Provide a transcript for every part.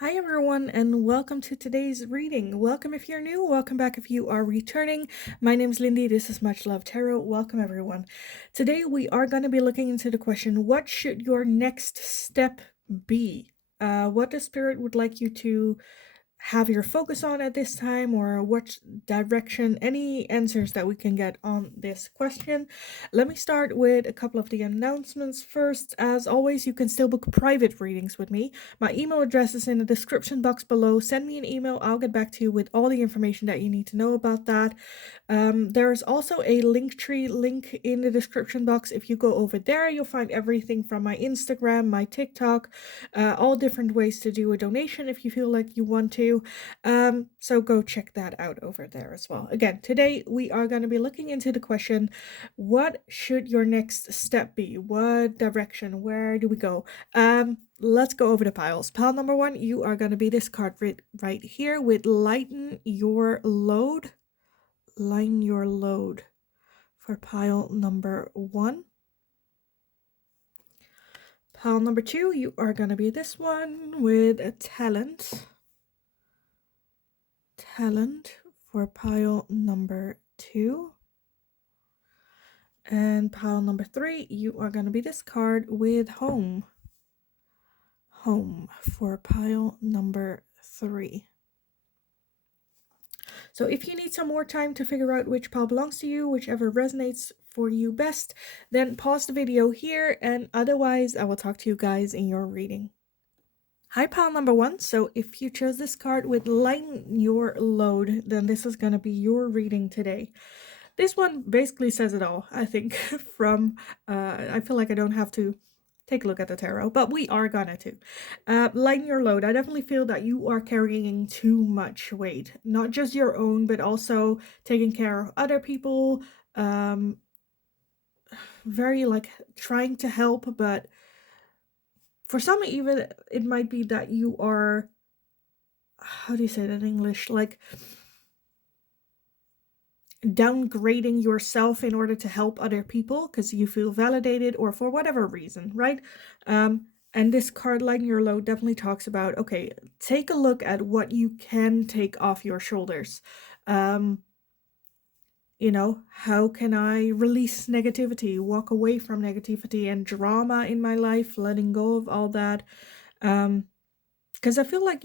Hi everyone and welcome to today's reading. Welcome if you're new, welcome back if you are returning. My name is Lindy, this is Much Love Tarot. Welcome everyone. Today we are going to be looking into the question, what should your next step be? What the spirit would like you to have your focus on at this time, or what direction, any answers that we can get on this question. Let me start with a couple of the announcements first. As always, you can still book private readings with me. My email address is in the description box below. Send me an email, I'll get back to you with all the information that you need to know about that. There's also a Linktree link in the description box. If you go over there, you'll find everything from my Instagram, my TikTok, all different ways to do a donation if you feel like you want to. So go check that out over there as well. Again, today we are going to be looking into the question, what should your next step be? What direction? Where do we go? Let's go over the piles. Pile number 1, you are going to be this card right here with lighten your load. Lighten your load for pile number 1. Pile number 2, you are going to be this one with a talent. Talent for pile number 2. And pile number 3, you are going to be this card with home. Home for pile number 3. So if you need some more time to figure out which pile belongs to you, whichever resonates for you best, then pause the video here, and otherwise I will talk to you guys in your reading. Hi pile number 1, so if you chose this card with lighten your load, then this is going to be your reading today. This one basically says it all, I think, from, I feel like I don't have to take a look at the tarot, but we are gonna to. Lighten your load. I definitely feel that you are carrying too much weight, not just your own, but also taking care of other people, very like trying to help, but for some even it might be that you are, how do you say that in English, like downgrading yourself in order to help other people because you feel validated or for whatever reason, right? And this card, lighten your load, definitely talks about, okay, take a look at what you can take off your shoulders. You know, how can I release negativity, walk away from negativity and drama in my life, letting go of all that. Because I feel like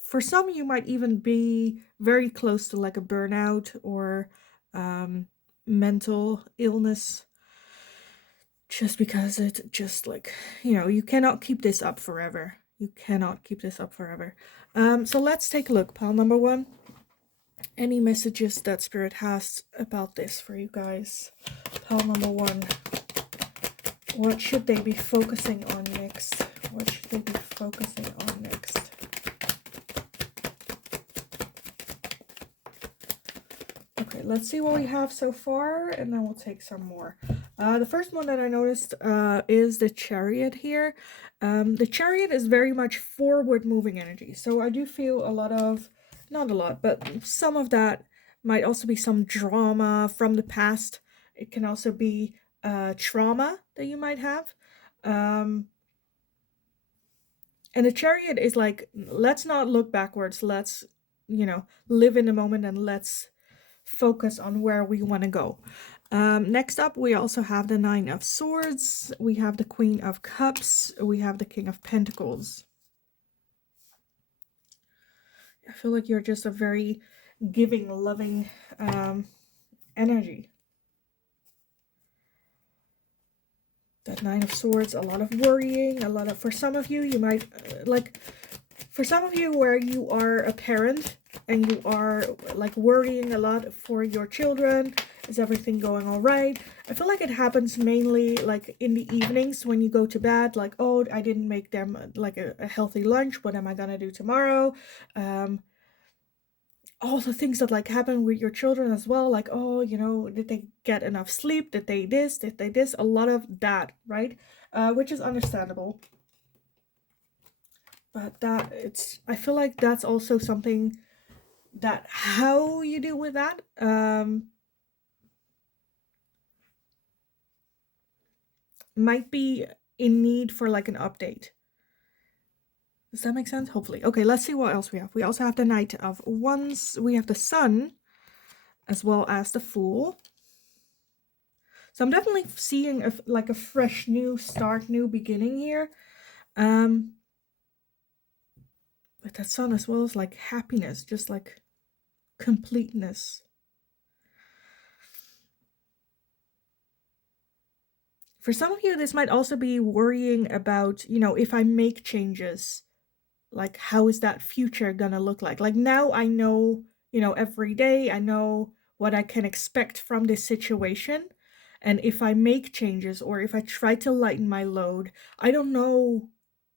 for some you might even be very close to like a burnout or mental illness, just because it's just like, you cannot keep this up forever. You cannot keep this up forever. So let's take a look. Pile number 1. Any messages that Spirit has about this for you guys? Pile number 1. What should they be focusing on next? What should they be focusing on next? Okay, let's see what we have so far, and then we'll take some more. The first one that I noticed is the Chariot here. The Chariot is very much forward-moving energy, so I do feel a lot of, not a lot, but some of that might also be some drama from the past. It can also be trauma that you might have. And the Chariot is like, let's not look backwards. Let's, live in the moment, and let's focus on where we want to go. Next up, we also have the Nine of Swords. We have the Queen of Cups. We have the King of Pentacles. I feel like you're just a very giving, loving energy. That Nine of Swords, a lot of worrying, a lot of, for some of you, you might, for some of you where you are a parent and you are like worrying a lot for your children, is everything going all right? I feel like it happens mainly like in the evenings when you go to bed, like, oh, I didn't make them like a healthy lunch, what am I gonna do tomorrow? All the things that like happen with your children as well, like, oh, did they get enough sleep, did they this, a lot of that, right? Which is understandable, but I feel like that's also something that how you deal with that might be in need for like an update. Does that make sense? Hopefully. Okay, let's see what else we have. We also have the Knight of Wands. We have the Sun, as well as the Fool. So I'm definitely seeing like a fresh new start, new beginning here. With that Sun as well as like happiness, just like completeness. For some of you, this might also be worrying about, if I make changes, like how is that future gonna look like? Like now I know, every day I know what I can expect from this situation. And if I make changes or if I try to lighten my load, I don't know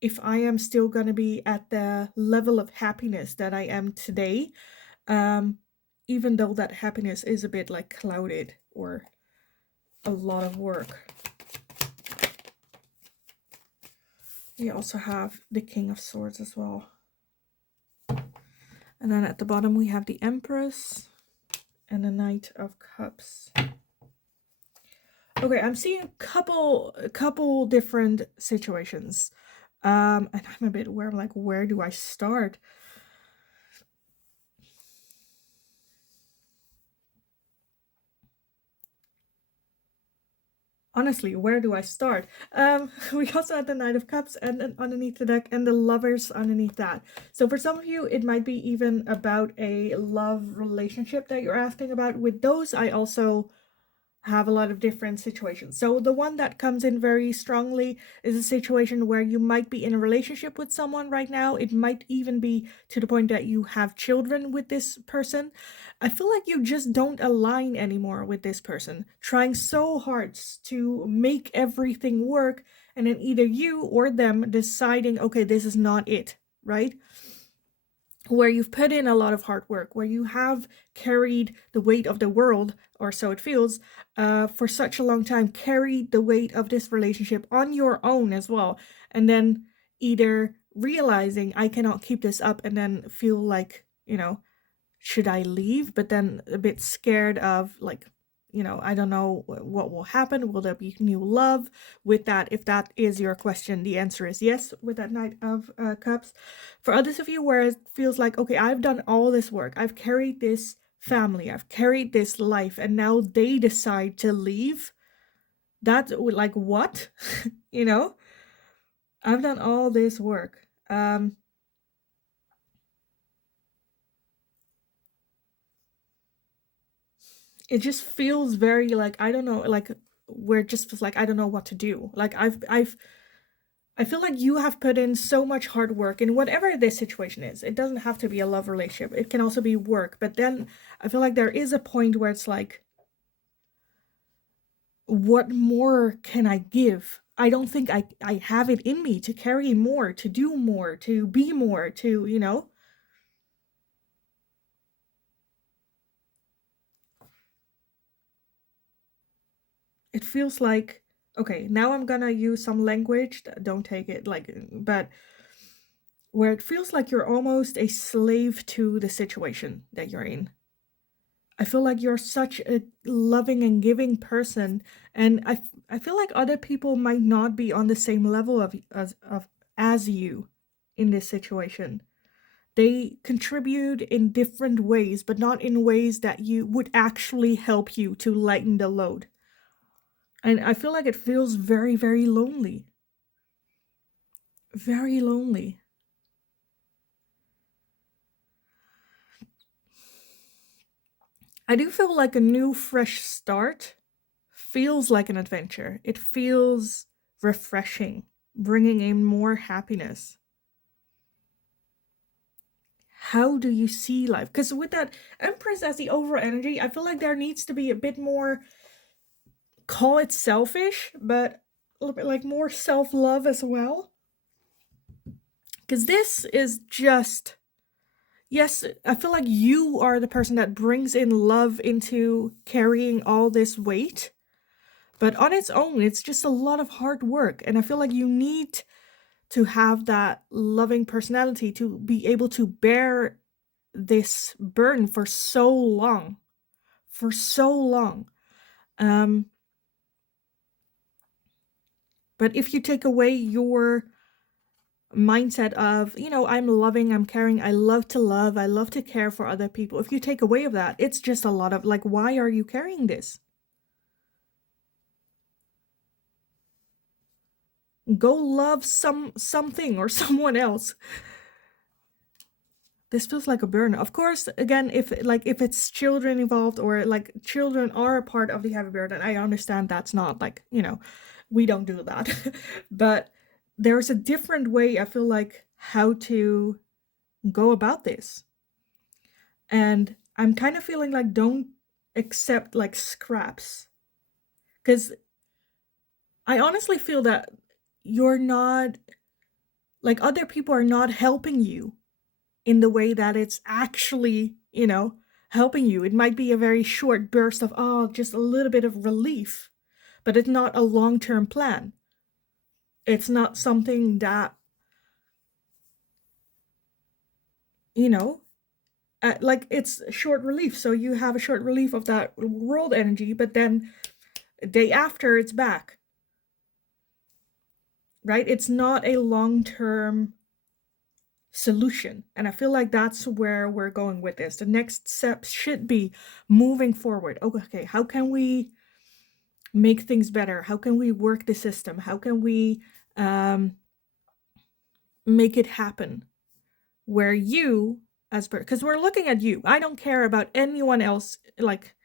if I am still gonna be at the level of happiness that I am today. Even though that happiness is a bit like clouded or a lot of work. We also have the King of Swords as well. And then at the bottom we have the Empress and the Knight of Cups. Okay, I'm seeing a couple different situations. And I'm a bit aware, like, where do I start? Honestly, where do I start? We also had the Knight of Cups and then underneath the deck and the Lovers underneath that. So for some of you, it might be even about a love relationship that you're asking about. With those, I also have a lot of different situations. So the one that comes in very strongly is a situation where you might be in a relationship with someone right now. It might even be to the point that you have children with this person. I feel like you just don't align anymore with this person, trying so hard to make everything work, and then either you or them deciding, okay, this is not it, right? Where you've put in a lot of hard work, where you have carried the weight of the world, or so it feels, for such a long time, carried the weight of this relationship on your own as well. And then either realizing I cannot keep this up and then feel like, should I leave? But then a bit scared of like, I don't know what will happen. Will there be new love with that? If that is your question, the answer is yes with that Knight of Cups. For others of you where it feels like, okay, I've done all this work. I've carried this family. I've carried this life. And now they decide to leave. That would like, what? I've done all this work. It just feels very like, I don't know, like we're just like, I don't know what to do. Like I feel like you have put in so much hard work in whatever this situation is. It doesn't have to be a love relationship. It can also be work. But then I feel like there is a point where it's like, what more can I give? I don't think I have it in me to carry more, to do more, to be more, to. It feels like, okay, now I'm gonna use some language, don't take it like, but where it feels like you're almost a slave to the situation that you're in. I feel like you're such a loving and giving person, and I feel like other people might not be on the same level as you in this situation. They contribute in different ways, but not in ways that you would actually help you to lighten the load. And I feel like it feels very, very lonely. Very lonely. I do feel like a new, fresh start feels like an adventure. It feels refreshing, bringing in more happiness. How do you see life? Because with that Empress as the overall energy, I feel like there needs to be a bit more, call it selfish, but a little bit like more self-love as well. Because this is just, yes, I feel like you are the person that brings in love into carrying all this weight. But on its own, it's just a lot of hard work. And I feel like you need to have that loving personality to be able to bear this burden for so long. For so long. But if you take away your mindset of, I'm loving, I'm caring, I love to love, I love to care for other people. If you take away of that, it's just a lot of like, why are you carrying this? Go love something or someone else. This feels like a burden. Of course, again, if it's children involved, or like children are a part of the heavy burden, I understand that's not like, we don't do that. But there's a different way, I feel like, how to go about this. And I'm kind of feeling like, don't accept like scraps. Because I honestly feel that you're not, like, other people are not helping you in the way that it's actually, helping you. It might be a very short burst of, oh, just a little bit of relief, but it's not a long-term plan. It's not something that, you know, like, it's short relief. So you have a short relief of that world energy, but then a day after it's back, right? It's not a long-term solution. And I feel like that's where we're going with this. The next step should be moving forward. Okay, how can we make things better? How can we work the system? How can we make it happen? Where you, because we're looking at you. I don't care about anyone else like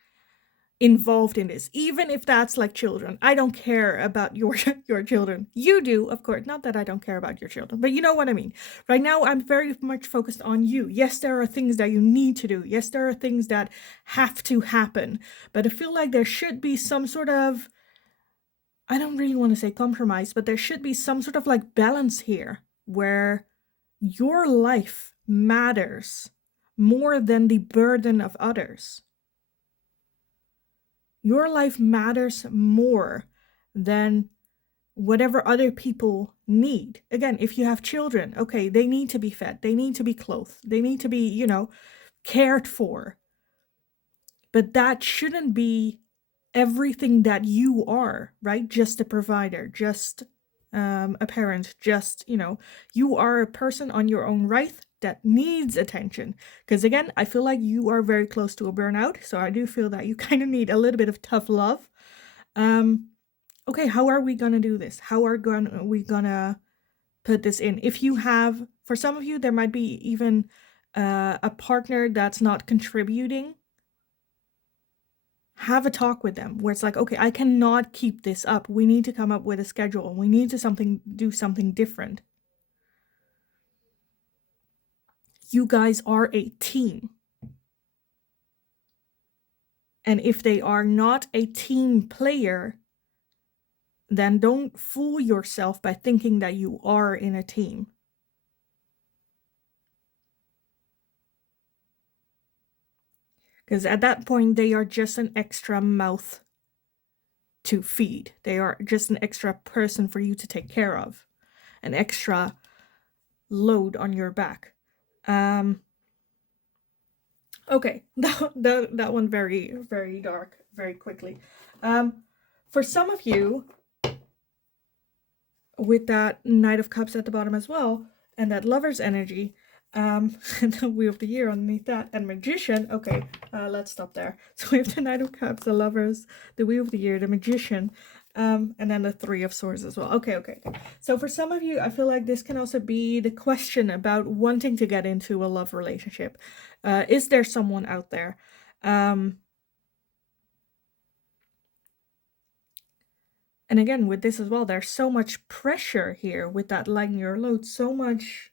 involved in this, even if that's like children. I don't care about your your children. You do, of course. Not that I don't care about your children, but you know what I mean. Right now, I'm very much focused on you. Yes, there are things that you need to do. Yes, there are things that have to happen. But I feel like there should be some sort of, I don't really want to say compromise, but there should be some sort of like balance here where your life matters more than the burden of others. Your life matters more than whatever other people need. Again, if you have children, okay, they need to be fed, they need to be clothed, they need to be, cared for. But that shouldn't be everything that you are, right? Just a provider, just a parent, just, you are a person on your own right that needs attention. Because again, I feel like you are very close to a burnout. So I do feel that you kind of need a little bit of tough love. Okay, how are we gonna do this? How are we gonna put this in? If you have, for some of you, there might be even a partner that's not contributing. Have a talk with them where it's like, okay, I cannot keep this up. We need to come up with a schedule. We need to do something different. You guys are a team. And if they are not a team player, then don't fool yourself by thinking that you are in a team. Because at that point, they are just an extra mouth to feed. They are just an extra person for you to take care of, an extra load on your back. Okay, that one very, very dark, very quickly. For some of you, with that Knight of Cups at the bottom as well, and that Lover's energy, and the Wheel of the Year underneath that, and Magician. Okay, let's stop there. So we have the Knight of Cups, the Lovers, the Wheel of the Year, the Magician, and then the Three of Swords as well. Okay. So for some of you, I feel like this can also be the question about wanting to get into a love relationship. Is there someone out there? And again, with this as well, there's so much pressure here with that lighten your load, so much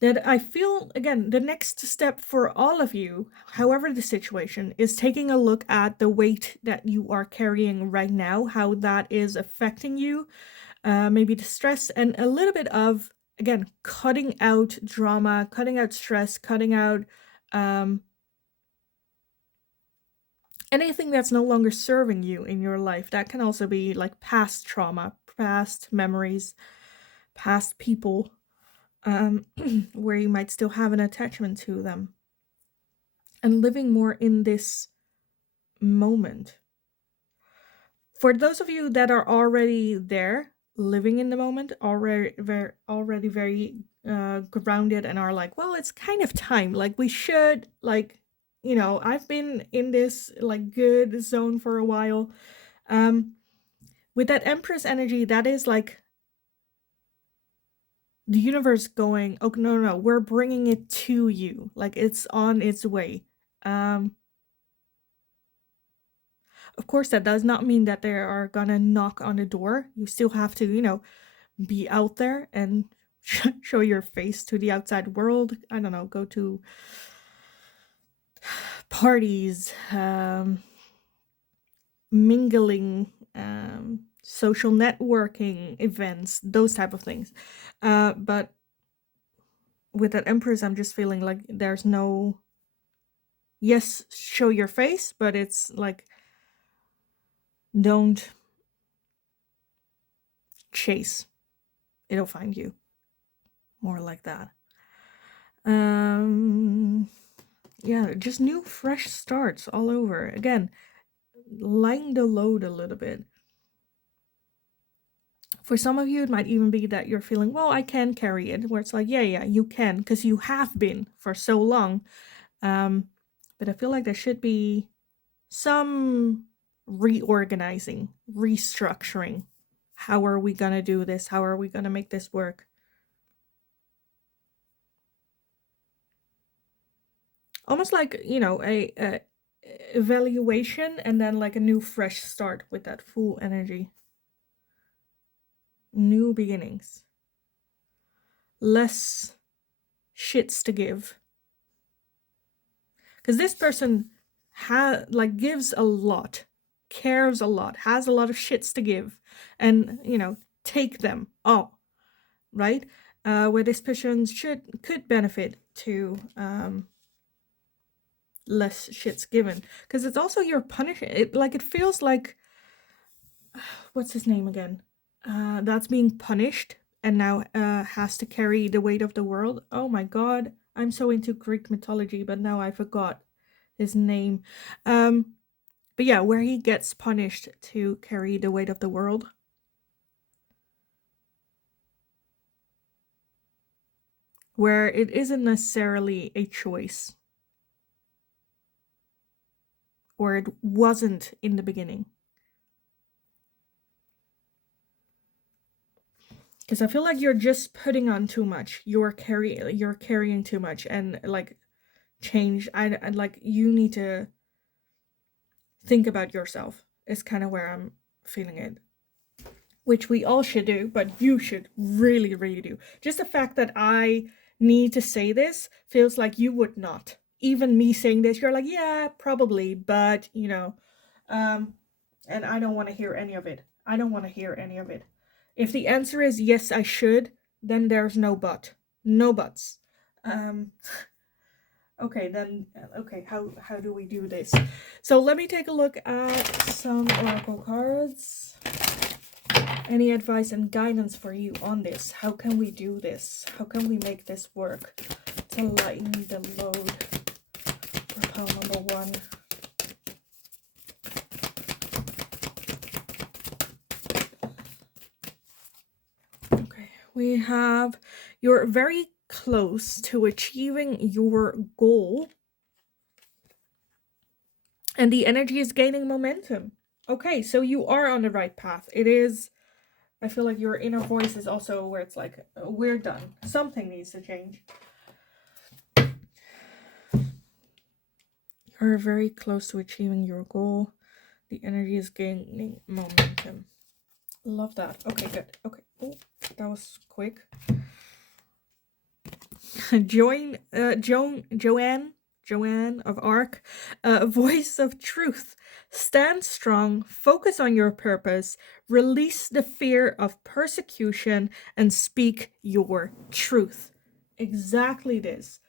that I feel, again, the next step for all of you, however the situation, is taking a look at the weight that you are carrying right now, how that is affecting you, maybe the stress, and a little bit of, again, cutting out drama, cutting out stress, cutting out anything that's no longer serving you in your life. That can also be like past trauma, past memories, past people, where you might still have an attachment to them, and living more in this moment. For those of you that are already there, living in the moment, already very grounded, and are like, well, it's kind of time. Like we should like, I've been in this like good zone for a while. Um, with that Empress energy, that is like the universe going, oh no, no, no, we're bringing it to you. Like it's on its way. Um, of course, that does not mean that they are gonna knock on the door. You still have to, be out there and show your face to the outside world. I don't know, go to parties, mingling, social networking events, those type of things. But with that Empress, I'm just feeling like there's no, yes, show your face, but it's like, don't chase. It'll find you. More like that. Yeah, just new fresh starts all over. Again, lighten the load a little bit. For some of you, it might even be that you're feeling, well, I can carry it, where it's like, yeah, you can, because you have been for so long. But I feel like there should be some reorganizing, restructuring. How are we gonna do this? How are we gonna make this work? Almost like, a evaluation and then like a new fresh start with that full energy. New beginnings. Less shits to give. Because this person gives a lot, cares a lot, has a lot of shits to give, and take them all, right? Where this person could benefit to less shits given, because it's also your punishment. It feels like, what's his name again? That's being punished and now has to carry the weight of the world. Oh my god, I'm so into Greek mythology, but now I forgot his name. But yeah, where he gets punished to carry the weight of the world. Where it isn't necessarily a choice. Or it wasn't in the beginning. Because I feel like you're just putting on too much. You're carrying too much, and like change. I like, you need to think about yourself. Is kind of where I'm feeling it. Which we all should do, but you should really, really do. Just the fact that I need to say this feels like you would not. Even me saying this, you're like, yeah, probably, but and I don't want to hear any of it. I don't want to hear any of it. If the answer is yes, I should, then there's no but. No buts. Okay, then, okay, how do we do this? So let me take a look at some oracle cards. Any advice and guidance for you on this? How can we do this? How can we make this work to lighten the load for pile number 1? Okay, we have, you're very close to achieving your goal, and the energy is gaining momentum. Okay, so you are on the right path. It is, I feel like your inner voice is also where it's like, we're done. Something needs to change. You're very close to achieving your goal. The energy is gaining momentum. Love that. Okay, good. Okay. Oh, that was quick. Joanne of Arc, voice of truth. Stand strong, focus on your purpose, release the fear of persecution, and speak your truth. Exactly this.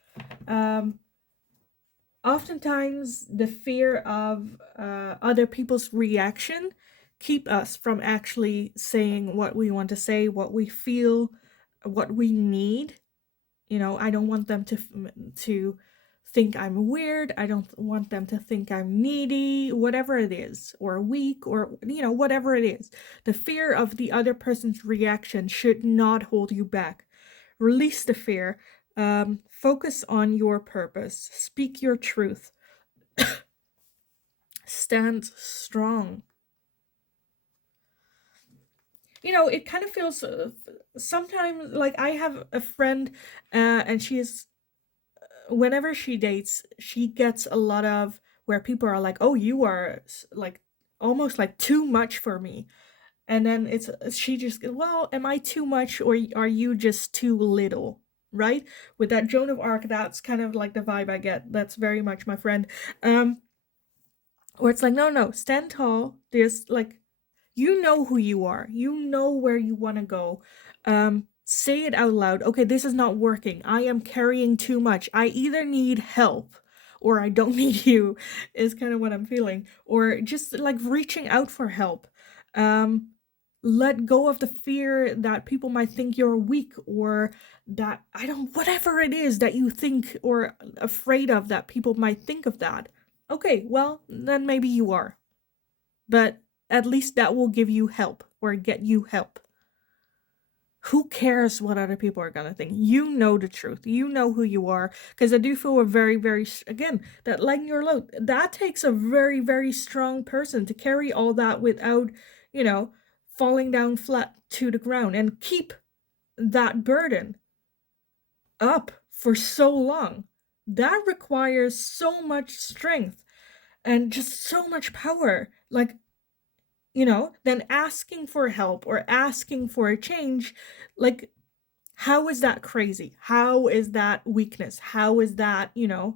Oftentimes, the fear of other people's reaction keep us from actually saying what we want to say, what we feel, what we need. I don't want them to think I'm weird. I don't want them to think I'm needy, whatever it is, or weak, or, whatever it is. The fear of the other person's reaction should not hold you back. Release the fear. Focus on your purpose. Speak your truth. Stand strong. It kind of feels sometimes like I have a friend, and she is, whenever she dates, she gets a lot of where people are like, oh, you are like almost like too much for me. And then she just, well, am I too much, or are you just too little? Right? With that Joan of Arc, that's kind of like the vibe I get. That's very much my friend. Where it's like, no, stand tall. There's like, you know who you are. You know where you want to go. Say it out loud. Okay, this is not working. I am carrying too much. I either need help or I don't need you, is kind of what I'm feeling. Or just like reaching out for help. Let go of the fear that people might think you're weak, or that, whatever it is that you think or afraid of that people might think of that. Okay, well, then maybe you are. But at least that will give you help or get you help. Who cares what other people are gonna think? You know the truth. You know who you are. Because I do feel a very, very, again, that lighten your load. That takes a very, very strong person to carry all that without, falling down flat to the ground and keep that burden up for so long. That requires so much strength and just so much power. Like, then asking for help or asking for a change, like, how is that crazy? How is that weakness? How is that, you've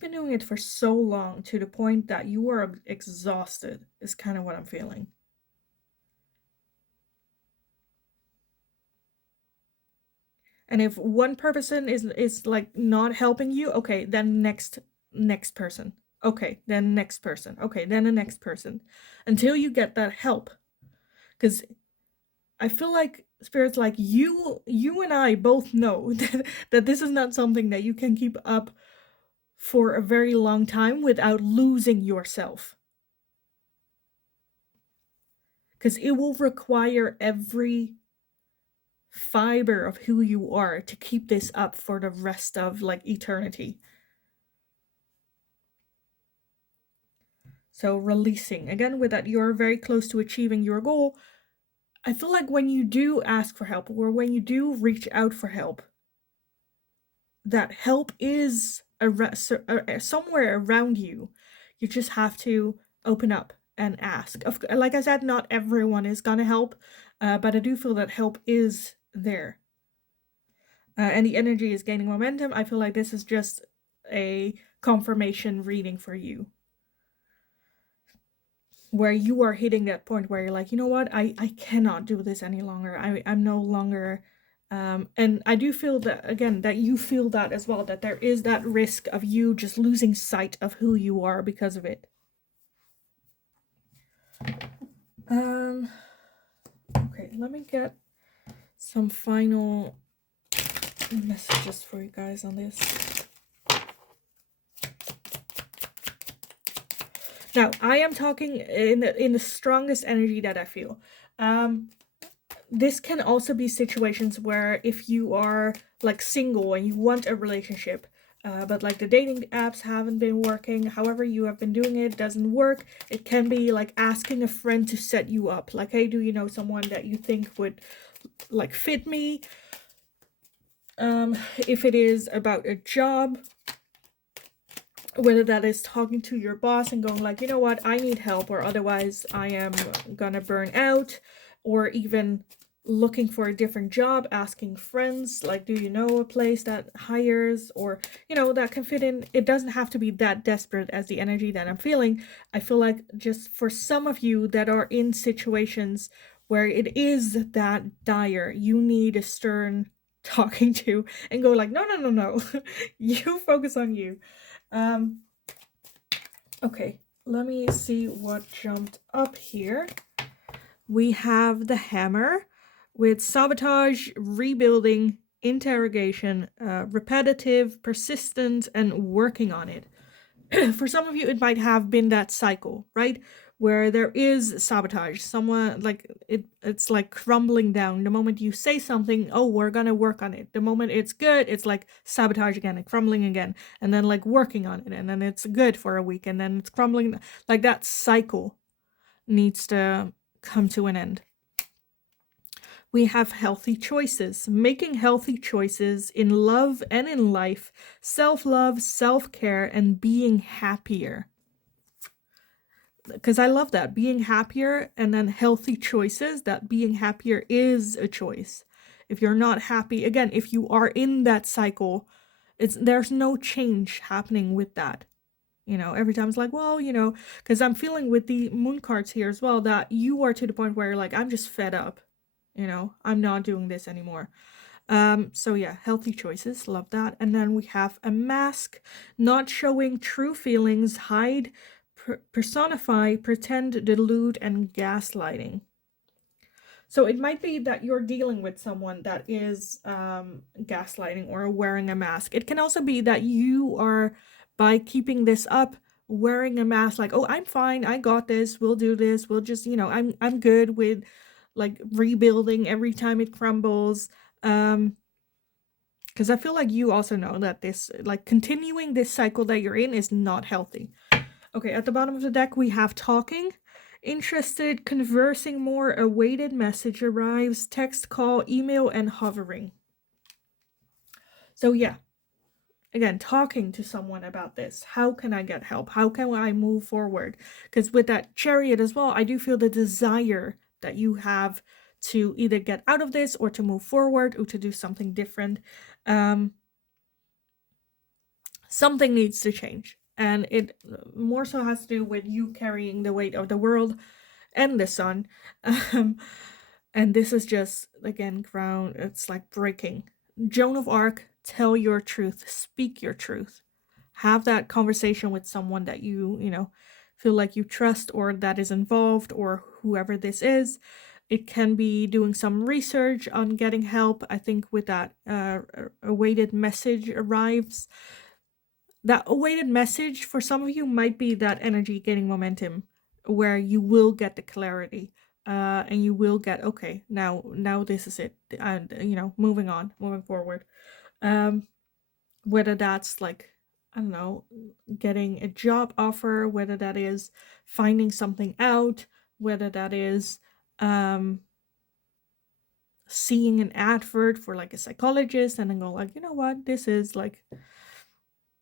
been doing it for so long to the point that you are exhausted, is kind of what I'm feeling. And if one person is like not helping you, okay, then next person. Okay, then next person. Okay, then the next person. Until you get that help. Because I feel like spirits, like you and I both know that this is not something that you can keep up for a very long time without losing yourself. Because it will require every fiber of who you are to keep this up for the rest of like eternity. So releasing, again, with that you're very close to achieving your goal. I feel like when you do ask for help, or when you do reach out for help, that help is somewhere around you. You just have to open up and ask. Like I said, not everyone is gonna help, but I do feel that help is there. And the energy is gaining momentum. I feel like this is just a confirmation reading for you, where you are hitting that point where you're like, you know what, I cannot do this any longer. I'm no longer, and I do feel that, again, that you feel that as well, that there is that risk of you just losing sight of who you are because of it. Okay, let me get some final messages for you guys on this. Now, I am talking in the strongest energy that I feel. This can also be situations where if you are like single and you want a relationship, but like the dating apps haven't been working, however you have been doing it doesn't work. It can be like asking a friend to set you up. Like, hey, do you know someone that you think would like fit me? If it is about a job, whether that is talking to your boss and going like, you know what, I need help, or otherwise I am gonna burn out, or even looking for a different job, asking friends like, do you know a place that hires, or that can fit in. It doesn't have to be that desperate as the energy that I'm feeling. I feel like just for some of you that are in situations where it is that dire, you need a stern talking to and go like, no, you focus on you. Okay, let me see what jumped up here. We have the hammer, with sabotage, rebuilding, interrogation, repetitive, persistent, and working on it. For some of you, it might have been that cycle, right? Where there is sabotage. Someone like it's like crumbling down. The moment you say something, oh, we're gonna work on it. The moment it's good, it's like sabotage again and crumbling again. And then like working on it. And then it's good for a week and then it's crumbling. Like that cycle needs to come to an end. We have healthy choices, making healthy choices in love and in life, self-love, self-care, and being happier. Because I love that, being happier and then healthy choices, that being happier is a choice. If you're not happy, again, if you are in that cycle, there's no change happening with that. Every time it's like, well, because I'm feeling with the moon cards here as well, that you are to the point where you're like, I'm just fed up. I'm not doing this anymore. So yeah, healthy choices, love that. And then we have a mask, not showing true feelings, hide, personify, pretend, delude, and gaslighting. So it might be that you're dealing with someone that is gaslighting or wearing a mask. It can also be that you are, by keeping this up, wearing a mask, like, oh, I'm fine, I got this, we'll do this, we'll just, I'm good with like rebuilding every time it crumbles. Because I feel like you also know that this, like, continuing this cycle that you're in is not healthy. Okay, at the bottom of the deck we have talking, interested, conversing more, awaited message arrives, text, call, email, and hovering. So yeah, again, talking to someone about this. How can I get help? How can I move forward? Because with that chariot as well, I do feel the desire that you have to either get out of this or to move forward or to do something different. Something needs to change. And it more so has to do with you carrying the weight of the world and the sun. And this is just, again, ground, it's like breaking. Joan of Arc, tell your truth, speak your truth. Have that conversation with someone that you feel like you trust or that is involved or whoever this is. It can be doing some research on getting help. I think with that awaited message arrives. That awaited message for some of you might be that energy gaining momentum where you will get the clarity and you will get, okay, now this is it, and moving forward. Whether that's like, I don't know, getting a job offer, whether that is finding something out, whether that is seeing an advert for like a psychologist and then go like, you know what, this is like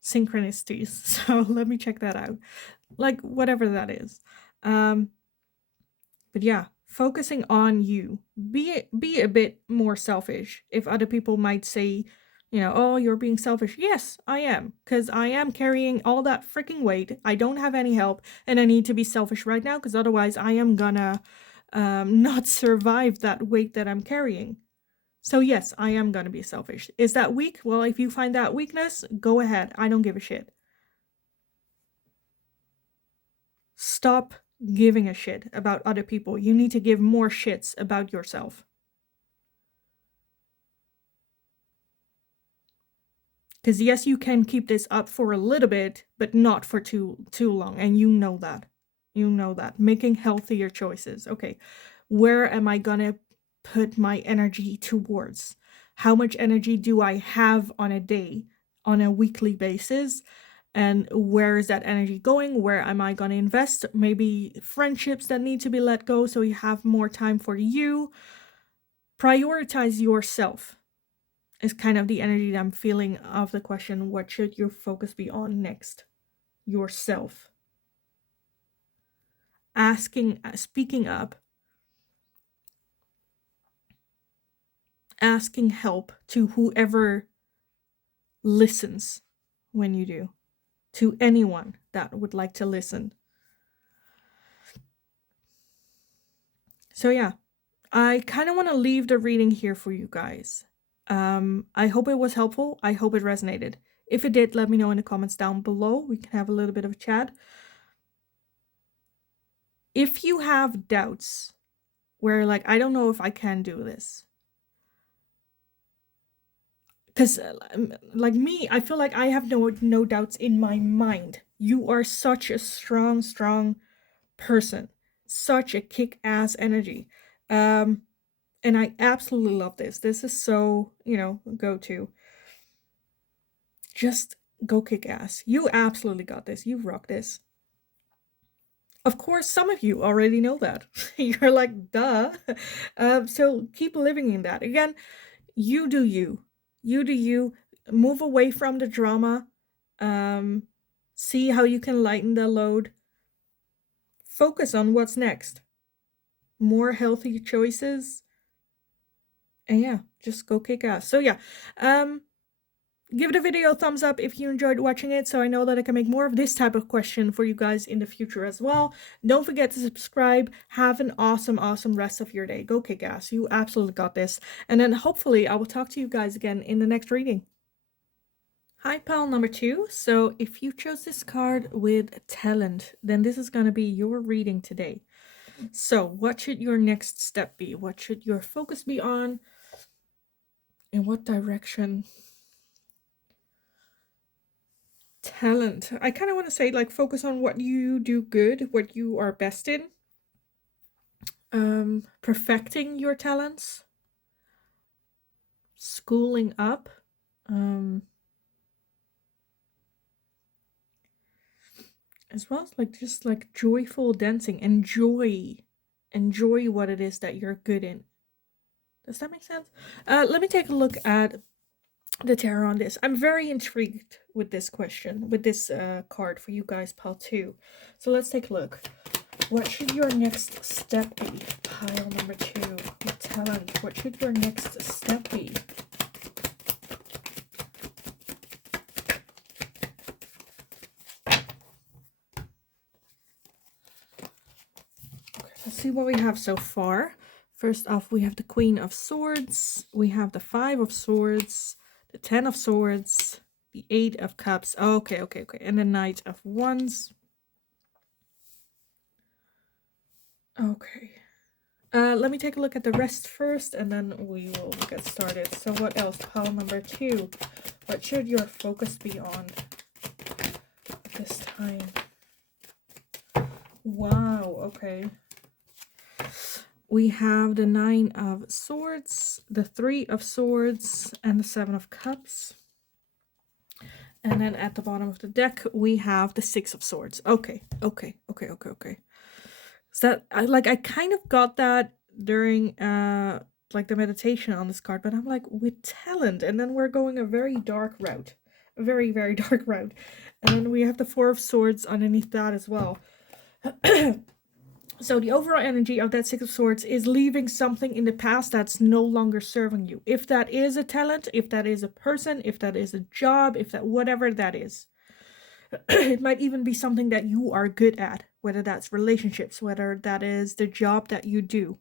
synchronicities, so let me check that out, like whatever that is. But yeah, focusing on you, be a bit more selfish. If other people might say, oh, you're being selfish, yes, I am, because I am carrying all that freaking weight, I don't have any help, and I need to be selfish right now because otherwise I am gonna not survive that weight that I'm carrying. So yes, I am gonna be selfish. Is that weak? Well, if you find that weakness, go ahead. I don't give a shit. Stop giving a shit about other people. You need to give more shits about yourself. Because yes, you can keep this up for a little bit, but not for too long. And you know that. Making healthier choices. Okay, where am I gonna put my energy towards? How much energy do I have on a day, on a weekly basis? And where is that energy going? Where am I going to invest? Maybe friendships that need to be let go so you have more time for you. Prioritize yourself is kind of the energy that I'm feeling of the question, what should your focus be on next? Yourself. Speaking up, asking help to whoever listens when you do, to anyone that would like to listen. So yeah, I kind of want to leave the reading here for you guys. I hope it was helpful. I hope it resonated. If it did, let me know in the comments down below. We can have a little bit of a chat. If you have doubts where like, I don't know if I can do this. Because like me, I feel like I have no doubts in my mind. You are such a strong person, such a kick-ass energy. And I absolutely love this. This is so, go to. Just go kick ass. You absolutely got this. You rock this. Of course, some of you already know that. You're like, duh. So keep living in that. Again, you do you. You do you. Move away from the drama. See how you can lighten the load. Focus on what's next. More healthy choices. And yeah, just go kick ass. So yeah, give the video a thumbs up if you enjoyed watching it, so I know that I can make more of this type of question for you guys in the future as well. Don't forget to subscribe. Have an awesome rest of your day. Go kick ass. You absolutely got this. And then hopefully I will talk to you guys again in the next reading. Hi, pal number 2. So if you chose this card with talent, then this is going to be your reading today. So what should your next step be? What should your focus be on? In what direction? Talent. I kind of want to say like focus on what you do good, what you are best in. Perfecting your talents. Schooling up. As well as like just like joyful dancing. Enjoy what it is that you're good in. Does that make sense? Let me take a look at the tarot on this. I'm very intrigued with this question, with this card for you guys, pile 2. So let's take a look. What should your next step be? Pile number 2. Talent. What should your next step be? Okay, let's see what we have so far. First off, we have the Queen of Swords. We have the 5 of Swords. The 10 of Swords. The 8 of Cups. Okay. And the Knight of Wands. Okay. Let me take a look at the rest first, and then we will get started. So what else? Pile number 2. What should your focus be on this time? Wow, okay. We have the 9 of Swords, the 3 of Swords, and the 7 of Cups. And then at the bottom of the deck, we have the 6 of Swords. Okay. So that I kind of got that during like the meditation on this card, but I'm like, with talent, and then we're going a very dark route. A very dark route. And then we have the 4 of Swords underneath that as well. So the overall energy of that 6 of Swords is leaving something in the past that's no longer serving you. If that is a talent, if that is a person, if that is a job, if that whatever that is. It might even be something that you are good at, whether that's relationships, whether that is the job that you do.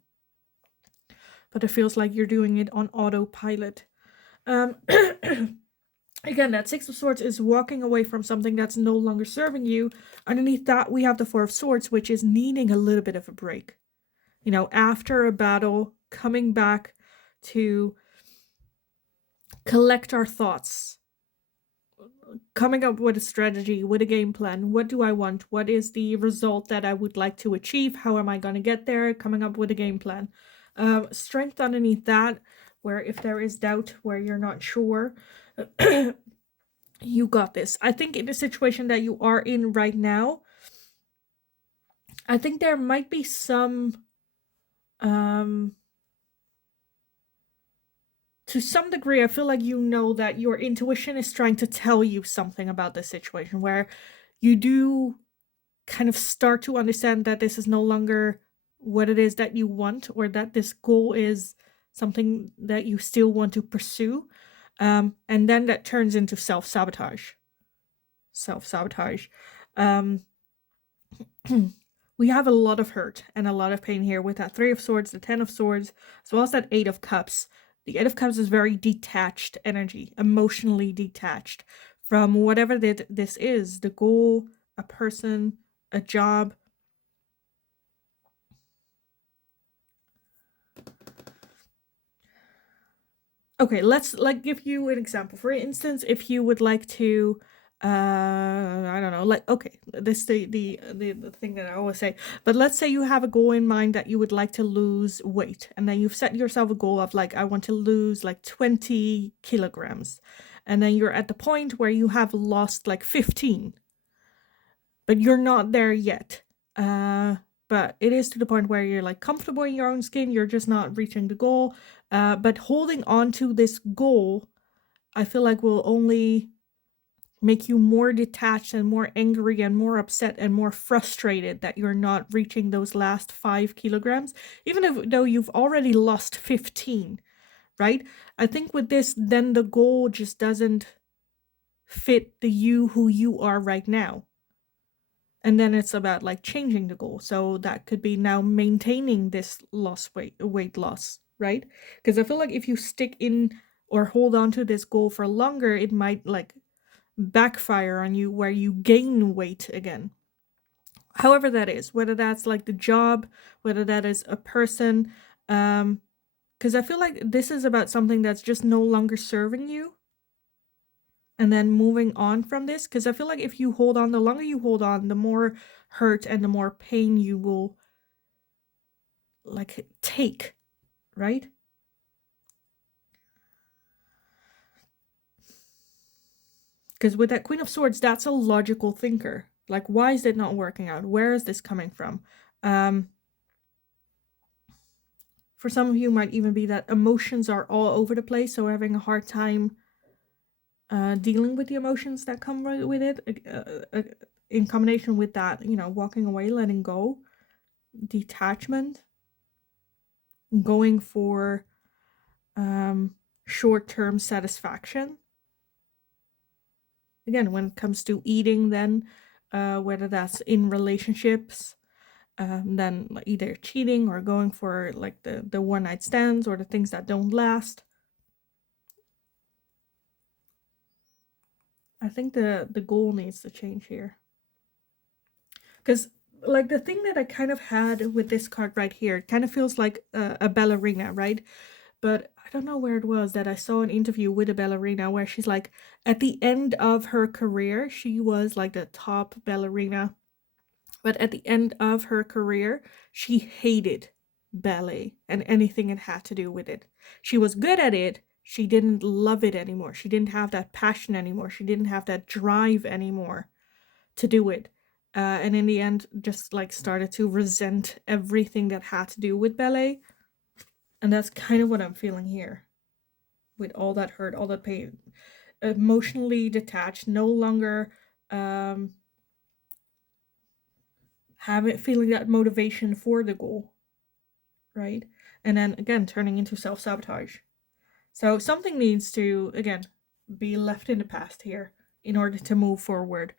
But it feels like you're doing it on autopilot. Again, that 6 of Swords is walking away from something that's no longer serving you. Underneath that, we have the 4 of Swords, which is needing a little bit of a break. You know, after a battle, coming back to collect our thoughts. Coming up with a strategy, with a game plan. What do I want? What is the result that I would like to achieve? How am I going to get there? Coming up with a game plan. Strength underneath that, where if there is doubt, where you're not sure, you got this. I think in the situation that you are in right now, I think there might be some to some degree, I feel like you know that your intuition is trying to tell you something about this situation, where you do kind of start to understand that this is no longer what it is that you want, or that this goal is something that you still want to pursue. And then that turns into self-sabotage. We have a lot of hurt and a lot of pain here with that 3 of Swords, the 10 of Swords, as well as that 8 of Cups. The 8 of Cups is very detached energy, emotionally detached from whatever this is, the goal, a person, a job. Okay, let's like give you an example. For instance, if you would like to I don't know, like okay, this the thing that I always say. But let's say you have a goal in mind that you would like to lose weight, and then you've set yourself a goal of like I want to lose like 20 kilograms. And then you're at the point where you have lost like 15, but you're not there yet. But it is to the point where you're like comfortable in your own skin, you're just not reaching the goal. But holding on to this goal, I feel like will only make you more detached and more angry and more upset and more frustrated that you're not reaching those last 5 kilograms, even though you've already lost 15, right? I think with this, then the goal just doesn't fit the you who you are right now. And then it's about like changing the goal. So that could be now maintaining this weight loss, right? Because I feel like if you stick in or hold on to this goal for longer, it might like backfire on you where you gain weight again. However that is, whether that's like the job, whether that is a person, because I feel like this is about something that's just no longer serving you, and then moving on from this, because I feel like if you hold on, the longer you hold on, the more hurt and the more pain you will like take, right? Because with that Queen of Swords, that's a logical thinker. Like, why is it not working out? Where is this coming from? For some of you, might even be that emotions are all over the place, so having a hard time dealing with the emotions that come with it. In combination with that, you know, walking away, letting go, detachment, going for short-term satisfaction. Again, when it comes to eating, then whether that's in relationships, then either cheating or going for like the one-night stands or the things that don't last. I think the goal needs to change here. Because like the thing that I kind of had with this card right here, it kind of feels like a ballerina, right? But I don't know where it was that I saw an interview with a ballerina where she's like, at the end of her career, she was like the top ballerina. But at the end of her career, she hated ballet and anything it had to do with it. She was good at it. She didn't love it anymore. She didn't have that passion anymore. She didn't have that drive anymore to do it. And in the end, just like started to resent everything that had to do with ballet. And that's kind of what I'm feeling here. With all that hurt, all that pain. Emotionally detached, no longer feeling that motivation for the goal. Right? And then again, turning into self-sabotage. So something needs to, again, be left in the past here in order to move forward.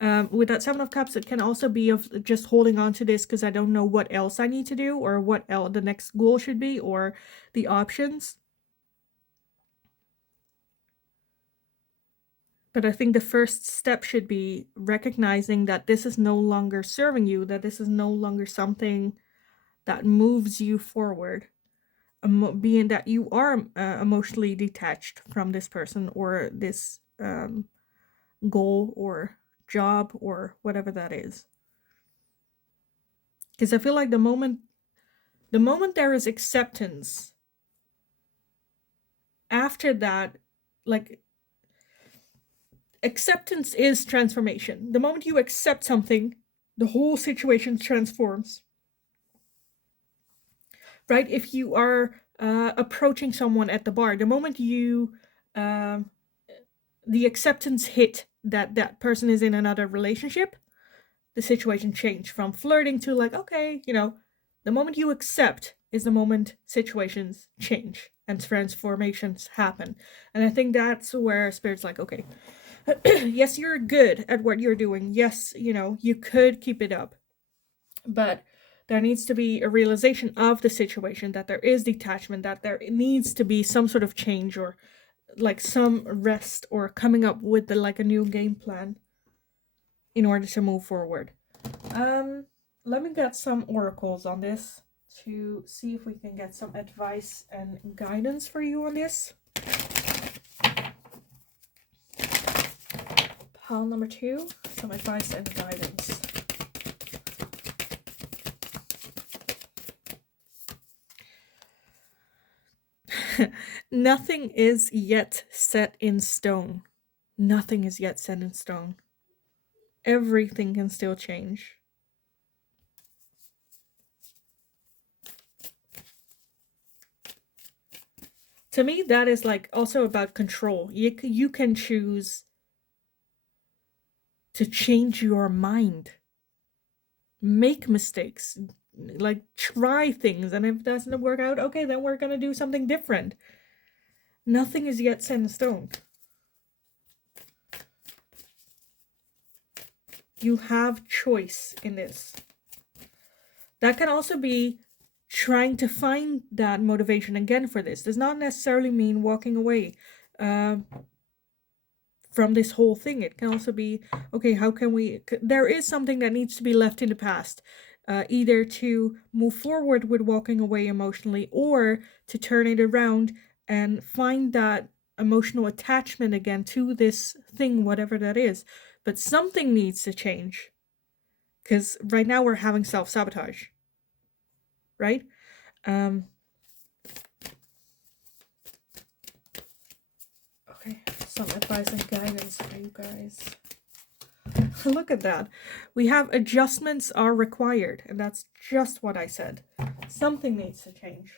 With that Seven of Cups, it can also be of just holding on to this because I don't know what else I need to do or what the next goal should be or the options. But I think the first step should be recognizing that this is no longer serving you, that this is no longer something that moves you forward. Being that you are emotionally detached from this person or this goal or job or whatever that is. Because I feel like the moment there is acceptance, after that, like, acceptance is transformation. The moment you accept something, the whole situation transforms. Right? If you are approaching someone at the bar, the moment you the acceptance hit that that person is in another relationship, the situation changed from flirting to like, okay, you know, the moment you accept is the moment situations change and transformations happen. And I think that's where Spirit's like, okay, yes, you're good at what you're doing. Yes, you know, you could keep it up. But there needs to be a realization of the situation, that there is detachment, that there needs to be some sort of change or like some rest or coming up with like a new game plan in order to move forward. Let me get some oracles on this to see if we can get some advice and guidance for you on this. Pile number 2, some advice and guidance. Nothing is yet set in stone. Nothing is yet set in stone. Everything can still change. To me, that is like also about control. You can choose to change your mind, make mistakes, like try things, and if it doesn't work out, okay, then we're gonna do something different. Nothing is yet set in stone. You have choice in this. That can also be trying to find that motivation again for this. Does not necessarily mean walking away from this whole thing. It can also be, okay, how can we, there is something that needs to be left in the past, either to move forward with walking away emotionally or to turn it around and find that emotional attachment again to this thing, whatever that is. But something needs to change, because right now we're having self-sabotage, right? Okay, some advice and guidance for you guys. Look at that. We have adjustments are required, and that's just what I said. Something needs to change.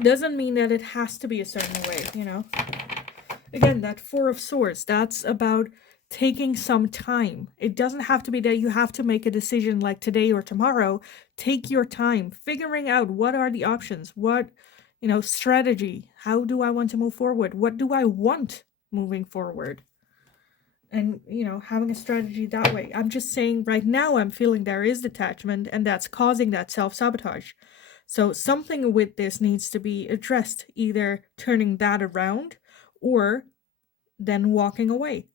Doesn't mean that it has to be a certain way, you know? Again, that Four of Swords, that's about taking some time. It doesn't have to be that you have to make a decision like today or tomorrow. Take your time, figuring out what are the options, what, strategy. How do I want to move forward? What do I want moving forward? And, having a strategy that way. I'm just saying right now I'm feeling there is detachment, and that's causing that self-sabotage. So something with this needs to be addressed, either turning that around or then walking away.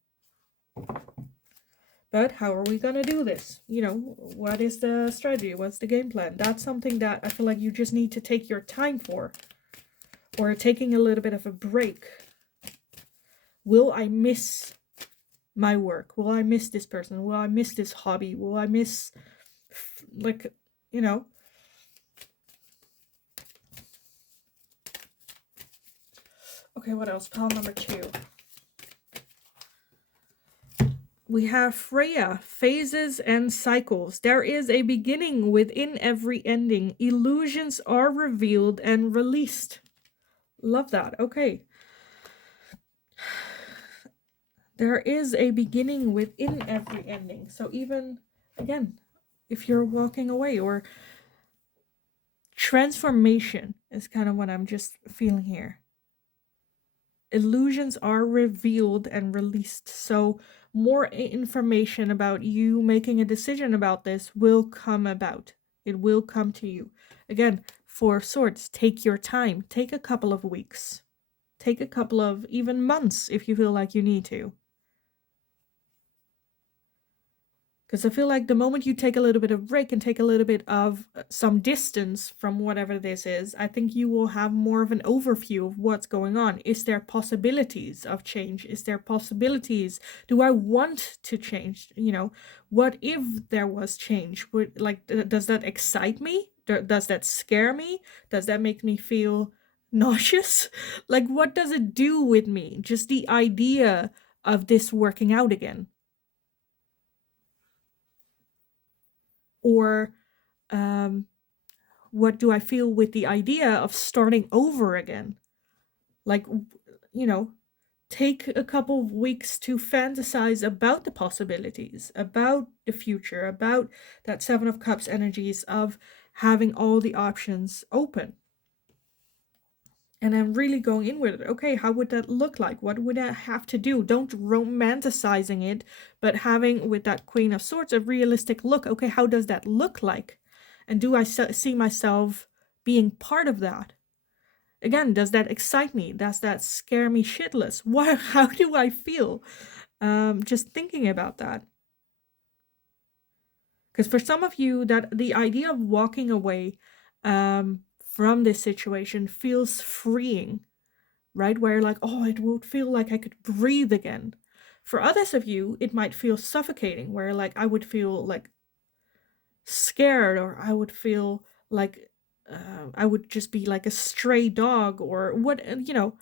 But how are we going to do this? What is the strategy? What's the game plan? That's something that I feel like you just need to take your time for, or taking a little bit of a break. Will I miss my work? Will I miss this person? Will I miss this hobby? Will I miss, Okay, what else? Pile number 2. We have Freya, phases and cycles. There is a beginning within every ending. Illusions are revealed and released. Love that. Okay. There is a beginning within every ending. So even, again, if you're walking away, or transformation is kind of what I'm just feeling here. Illusions are revealed and released. So more information about you making a decision about this will come about. It will come to you. Again, Four of Swords, take your time. Take a couple of weeks. Take a couple of even months if you feel like you need to. Because I feel like the moment you take a little bit of break and take a little bit of some distance from whatever this is, I think you will have more of an overview of what's going on. Is there possibilities of change? Is there possibilities? Do I want to change? What if there was change? Does that excite me? Does that scare me? Does that make me feel nauseous? What does it do with me? Just the idea of this working out again. Or what do I feel with the idea of starting over again? Take a couple of weeks to fantasize about the possibilities, about the future, about that Seven of Cups energies of having all the options open. And I'm really going in with it. Okay, how would that look like? What would I have to do? Don't romanticizing it, but having, with that Queen of Swords, a realistic look. Okay, how does that look like? And do I see myself being part of that? Again, does that excite me? Does that scare me shitless? How do I feel? Just thinking about that. Because for some of you, that the idea of walking away from this situation feels freeing, right? Where like, oh, it would feel like I could breathe again. For others of you, it might feel suffocating, where like I would feel like scared, or I would feel like I would just be like a stray dog, or what, you know.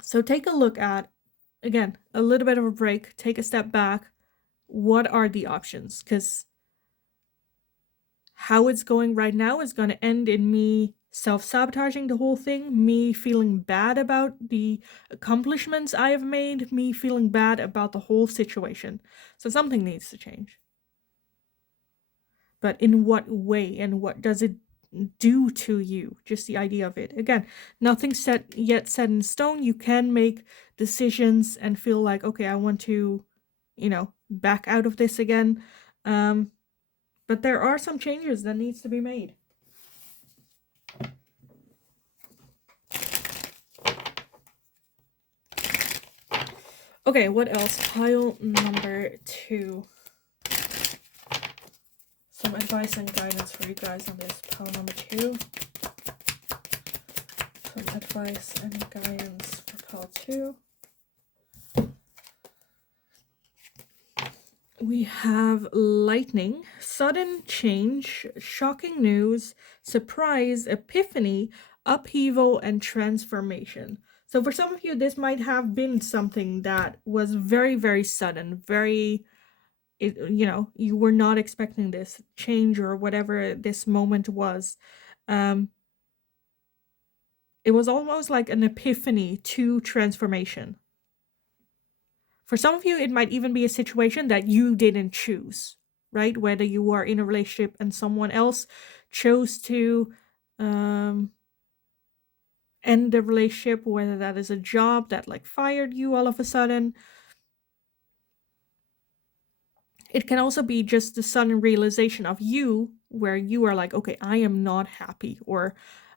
So take a look at, again, a little bit of a break, take a step back. What are the options? Because how it's going right now is going to end in me self-sabotaging the whole thing, me feeling bad about the accomplishments I have made, me feeling bad about the whole situation. So something needs to change. But in what way, and what does it do to you? Just the idea of it. Again, nothing set in stone. You can make decisions and feel like, okay, I want to, back out of this again. But there are some changes that needs to be made. Okay, what else? Pile number 2. Some advice and guidance for you guys on this. Pile number 2. Some advice and guidance for pile 2. We have lightning, sudden change, shocking news, surprise, epiphany, upheaval, and transformation. So for some of you, this might have been something that was very, very sudden, you were not expecting this change or whatever this moment was. It was almost like an epiphany to transformation. For some of you, it might even be a situation that you didn't choose, right? Whether you are in a relationship and someone else chose to end the relationship, whether that is a job that like fired you all of a sudden. It can also be just the sudden realization of you, where you are like, okay, I am not happy, or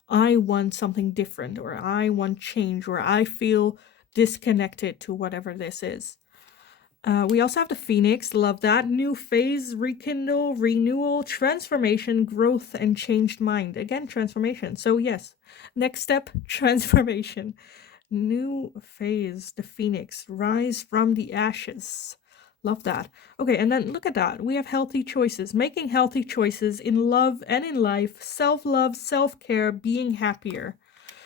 I want something different, or I want change, or I feel disconnected to whatever this is. We also have the Phoenix. Love that. New phase, rekindle, renewal, transformation, growth, and changed mind. Again, transformation. So yes, next step, transformation. New phase, the Phoenix. Rise from the ashes. Love that. Okay, and then look at that. We have healthy choices. Making healthy choices in love and in life. Self-love, self-care, being happier.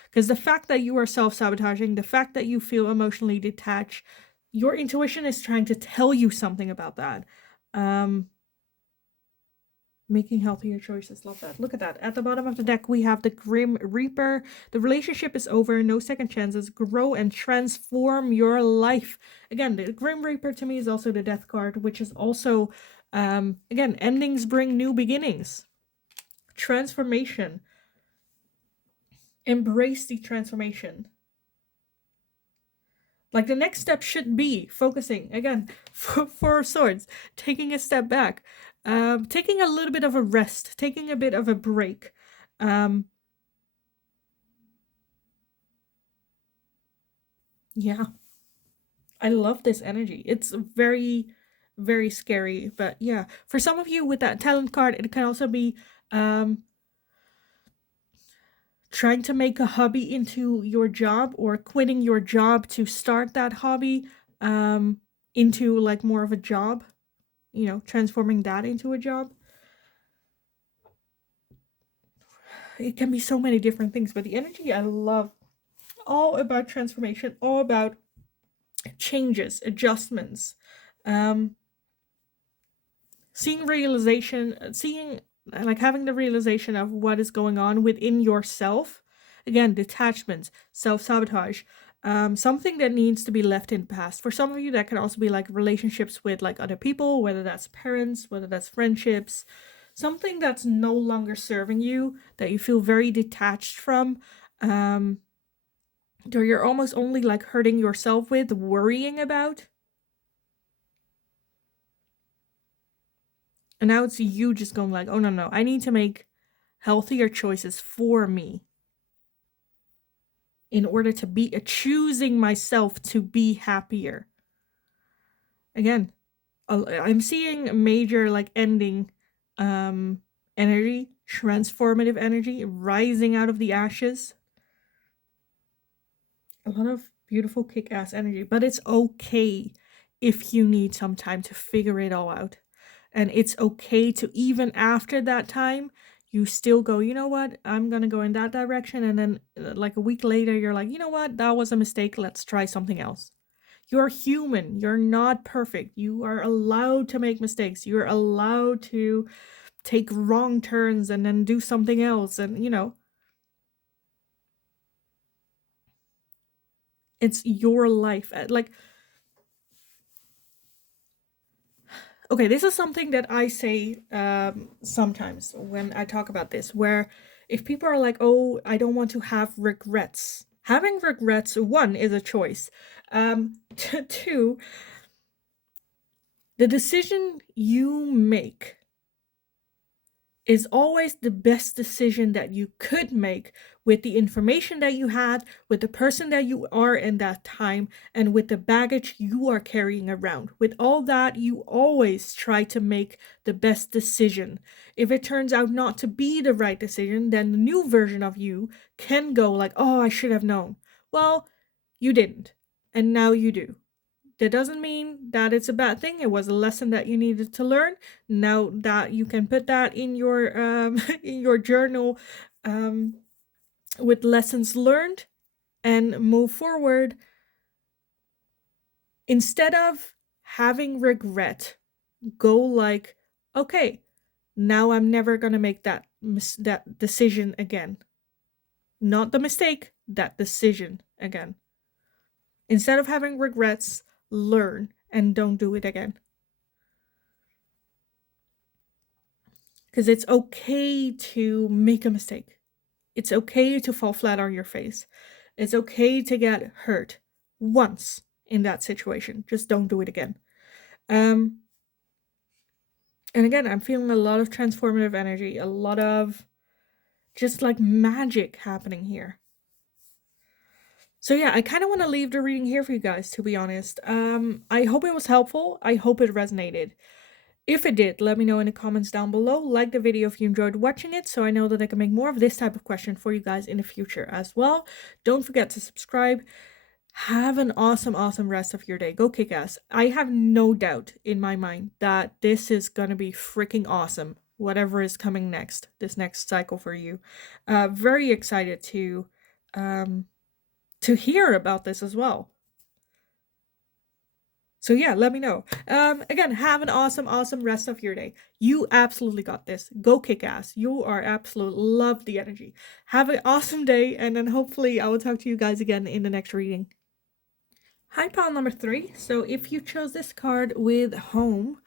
Because the fact that you are self-sabotaging, the fact that you feel emotionally detached, your intuition is trying to tell you something about that. Making healthier choices. Love that. Look at that. At the bottom of the deck, we have the Grim Reaper. The relationship is over. No second chances. Grow and transform your life. Again, the Grim Reaper to me is also the death card, which is also, again, endings bring new beginnings. Transformation. Embrace the transformation. Like the next step should be focusing, again, Four of Swords, taking a step back, taking a little bit of a rest, taking a bit of a break. Yeah, I love this energy. It's very, very scary, but yeah, for some of you with that talent card, it can also be trying to make a hobby into your job, or quitting your job to start that hobby into like more of a job, transforming that into a job. It can be so many different things, but the energy I love, all about transformation, all about changes, adjustments, seeing having the realization of what is going on within yourself. Again, detachment, self-sabotage, something that needs to be left in the past. For some of you, that can also be like relationships with like other people, whether that's parents, whether that's friendships, something that's no longer serving you, that you feel very detached from, or you're almost only like hurting yourself with, worrying about. And now it's you just going like, oh no, I need to make healthier choices for me in order to be choosing myself to be happier. Again, I'm seeing a major like ending energy, transformative energy, rising out of the ashes. A lot of beautiful kick-ass energy, but it's okay if you need some time to figure it all out. And it's okay to, even after that time, you still go, you know what, I'm gonna go in that direction, and then like a week later you're like, you know what, that was a mistake, let's try something else. You're human, you're not perfect, you are allowed to make mistakes, you're allowed to take wrong turns and then do something else, and it's your life. Like, okay, this is something that I say sometimes when I talk about this, where if people are like, oh, I don't want to have regrets. Having regrets, one, is a choice. Two, the decision you make is always the best decision that you could make with the information that you had, with the person that you are in that time, and with the baggage you are carrying around. With all that, you always try to make the best decision. If it turns out not to be the right decision, then the new version of you can go like, oh, I should have known. Well, you didn't, and now you do. That doesn't mean that it's a bad thing. It was a lesson that you needed to learn. Now that you can put that in your in your journal um, with lessons learned and move forward, instead of having regret, go like, okay, now I'm never gonna make that decision again. Not the mistake, that decision again. Instead of having regrets, learn and don't do it again. Because it's okay to make a mistake. It's okay to fall flat on your face. It's okay to get hurt once in that situation. Just don't do it again. And again, I'm feeling a lot of transformative energy, a lot of just like magic happening here. So yeah, I kind of want to leave the reading here for you guys, to be honest. I hope it was helpful. I hope it resonated. If it did, let me know in the comments down below. Like the video if you enjoyed watching it, so I know that I can make more of this type of question for you guys in the future as well. Don't forget to subscribe. Have an awesome, awesome rest of your day. Go kick ass. I have no doubt in my mind that this is gonna be freaking awesome. Whatever is coming next, this next cycle for you. Very excited to hear about this as well. So yeah, let me know. Again, have an awesome, awesome rest of your day. You absolutely got this. Go kick ass. You are absolute. Love the energy. Have an awesome day, and then hopefully I will talk to you guys again in the next reading. Hi, pile number 3. So if you chose this card with home,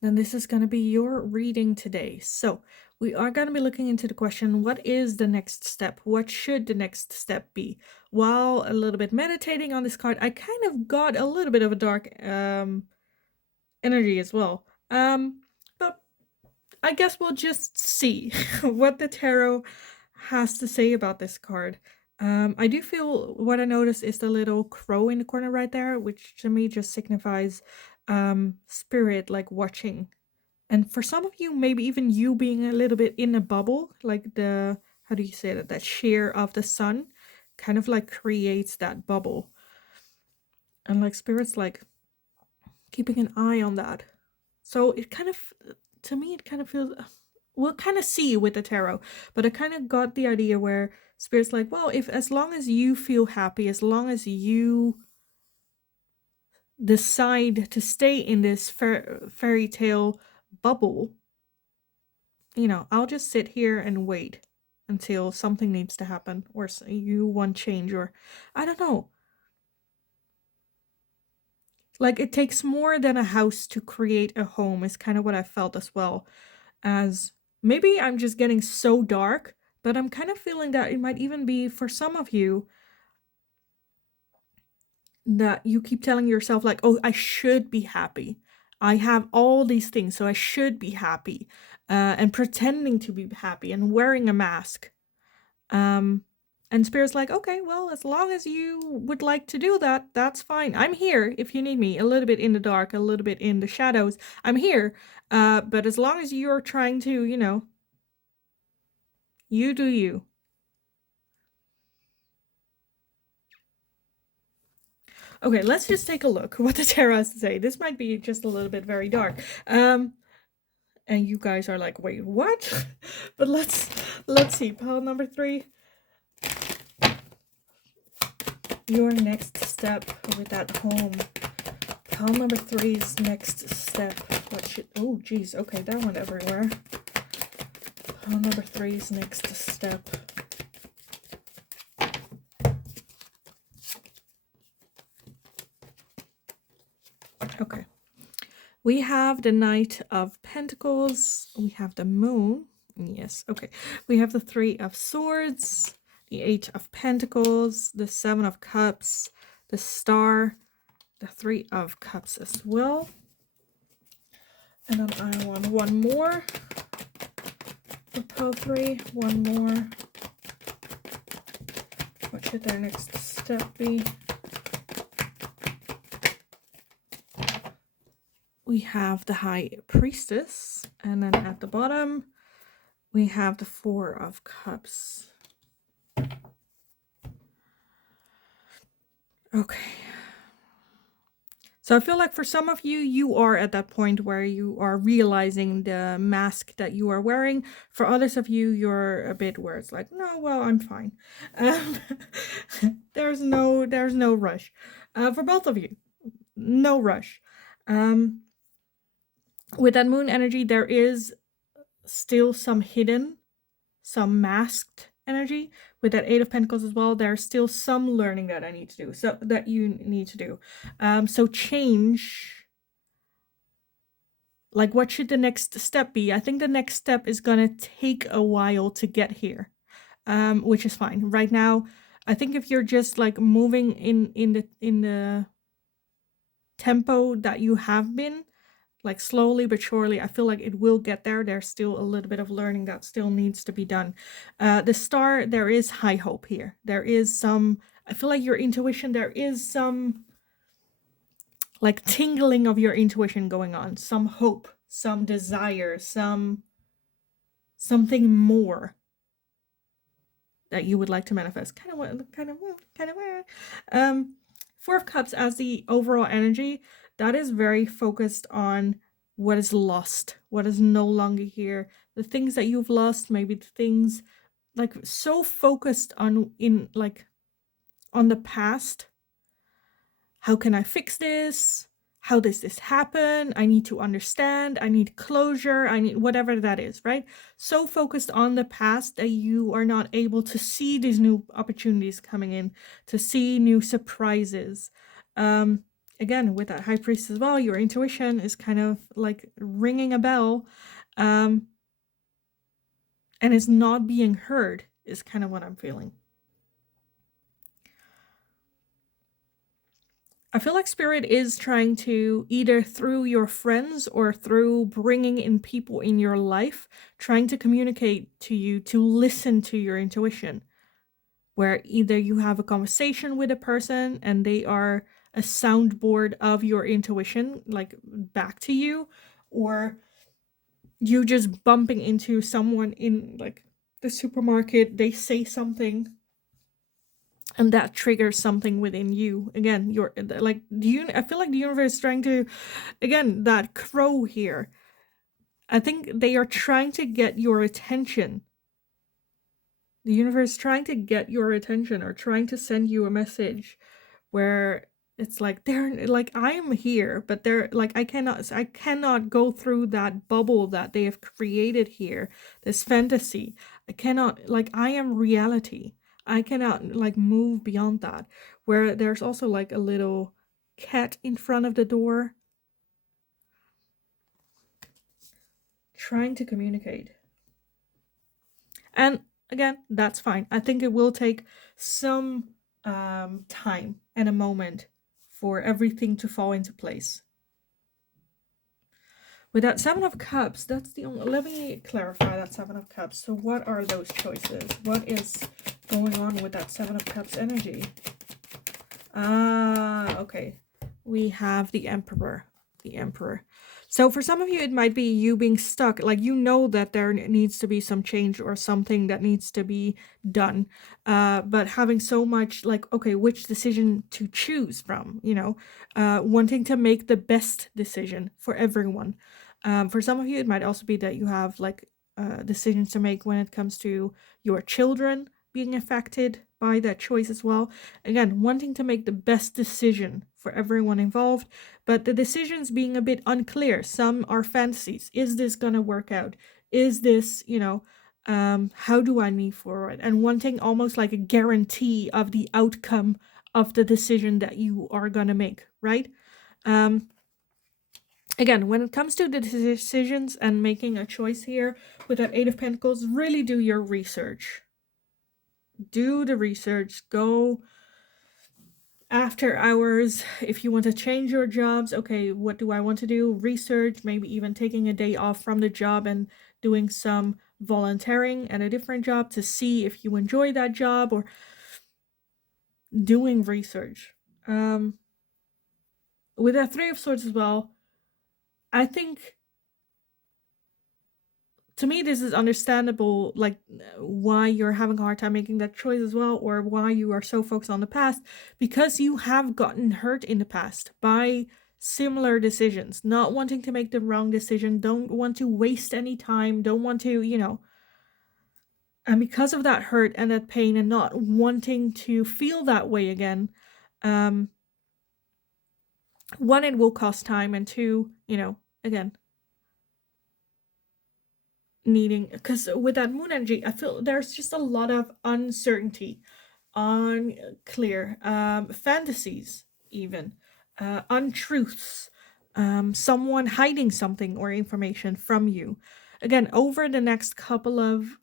then this is going to be your reading today. So we are going to be looking into the question, what is the next step? What should the next step be? While a little bit meditating on this card, I kind of got a little bit of a dark energy as well. But I guess we'll just see what the tarot has to say about this card. I do feel what I noticed is the little crow in the corner right there, which to me just signifies spirit, like watching. And for some of you, maybe even you being a little bit in a bubble, like the, how do you say that, that sheer of the sun kind of like creates that bubble. And like spirit's like keeping an eye on that. So it kind of, to me, it kind of feels, we'll kind of see with the tarot, but I kind of got the idea where spirit's like, well, if as long as you feel happy, as long as you decide to stay in this fairy tale bubble, you know, I'll just sit here and wait until something needs to happen, or you want change, or I don't know. Like, it takes more than a house to create a home is kind of what I felt as well. As maybe I'm just getting so dark, but I'm kind of feeling that it might even be for some of you that you keep telling yourself like, oh, I should be happy. I have all these things, so I should be happy. And pretending to be happy and wearing a mask. And Spirit's like, okay, well, as long as you would like to do that, that's fine. I'm here if you need me, a little bit in the dark, a little bit in the shadows. I'm here. But as long as you're trying to, you know, You do you. Okay, let's just take a look what the tarot has to say. This might be just a little bit very dark. And you guys are like, wait, what? But let's see. Pile number 3. Your next step with that home. Pile number 3's next step. What should... Oh, geez. Okay, that went everywhere. Pile number 3's next step. Okay. We have the Knight of Pentacles. We have the Moon. Yes, okay. We have the 3 of Swords, the 8 of Pentacles, the 7 of Cups, the Star, the 3 of Cups as well. And then I want one more for pile 3. One more. What should their next step be? We have the High Priestess, and then at the bottom we have the 4 of Cups. Okay. So I feel like for some of you, you are at that point where you are realizing the mask that you are wearing. For others of you, you're a bit where it's like, no, well, I'm fine. There's no rush. For both of you, no rush. With that moon energy, there is still some hidden, some masked energy. With that 8 of Pentacles as well, there's still some learning that I need to do. So that you need to do. So change. Like, what should the next step be? I think the next step is gonna take a while to get here, which is fine. Right now, I think if you're just like moving in the tempo that you have been, like slowly but surely, I feel like it will get there. There's still a little bit of learning that still needs to be done. The Star, there is high hope here. There is some, I feel like your intuition, there is some like tingling of your intuition going on, some hope, some desire, something more that you would like to manifest. Kind of. 4 of Cups as the overall energy, that is very focused on what is lost, what is no longer here, the things that you've lost, maybe the things like so focused on on the past. How can I fix this? How does this happen? I need to understand. I need closure. I need whatever that is, right? So focused on the past that you are not able to see these new opportunities coming in, to see new surprises. Again, with that High Priest as well, your intuition is kind of like ringing a bell, and it's not being heard is kind of what I'm feeling. I feel like Spirit is trying to, either through your friends or through bringing in people in your life, trying to communicate to you to listen to your intuition. Where either you have a conversation with a person and they are a soundboard of your intuition, like back to you, or you just bumping into someone in like the supermarket, they say something and that triggers something within you. Again, you're like, I feel like the universe is trying to, again, that crow here, I think they are trying to get your attention. The universe is trying to get your attention or trying to send you a message where it's like, they're like, I am here, but they're like, I cannot go through that bubble that they have created here, this fantasy. I cannot, like, I am reality. I cannot like move beyond that. Where there's also like a little cat in front of the door trying to communicate. And again, that's fine. I think it will take some time and a moment for everything to fall into place. With that 7 of Cups, that's the only... Let me clarify that 7 of Cups. So what are those choices? What is going on with that 7 of Cups energy? Okay. We have the Emperor. The Emperor. So for some of you, it might be you being stuck, like you know that there needs to be some change or something that needs to be done, but having so much like, okay, which decision to choose from, wanting to make the best decision for everyone. For some of you, it might also be that you have like decisions to make when it comes to your children being affected by that choice as well. Again, wanting to make the best decision for everyone involved, but the decisions being a bit unclear. Some are fantasies. Is this going to work out? Is this, how do I move forward? And wanting almost like a guarantee of the outcome of the decision that you are going to make, right? Again, when it comes to the decisions and making a choice here with that Eight of Pentacles, really do your research. Do the research. Go after hours. If you want to change your jobs, okay, what do I want to do? Research, maybe even taking a day off from the job and doing some volunteering at a different job to see if you enjoy that job, or doing research. With that Three of Swords as well, I think, to me, this is understandable, like why you're having a hard time making that choice as well, or why you are so focused on the past, because you have gotten hurt in the past by similar decisions, not wanting to make the wrong decision, don't want to waste any time, don't want to, and because of that hurt and that pain and not wanting to feel that way again, one, it will cost time, and two, again, needing, because with that moon energy, I feel there's just a lot of uncertainty, unclear, fantasies, even untruths, someone hiding something or information from you. Again, over the next couple of,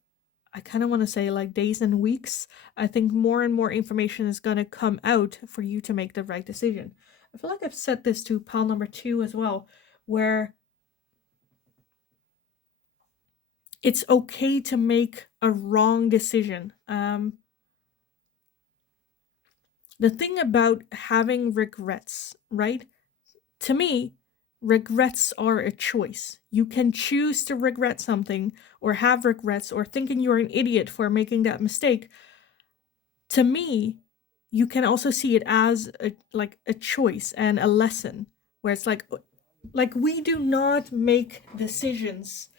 I kind of want to say like days and weeks, I think more and more information is going to come out for you to make the right decision. I feel like I've said this to pile number 2 as well, where it's okay to make a wrong decision. The thing about having regrets, right? To me, regrets are a choice. You can choose to regret something, or have regrets, or thinking you're an idiot for making that mistake. To me, you can also see it as a choice and a lesson, where it's like we do not make decisions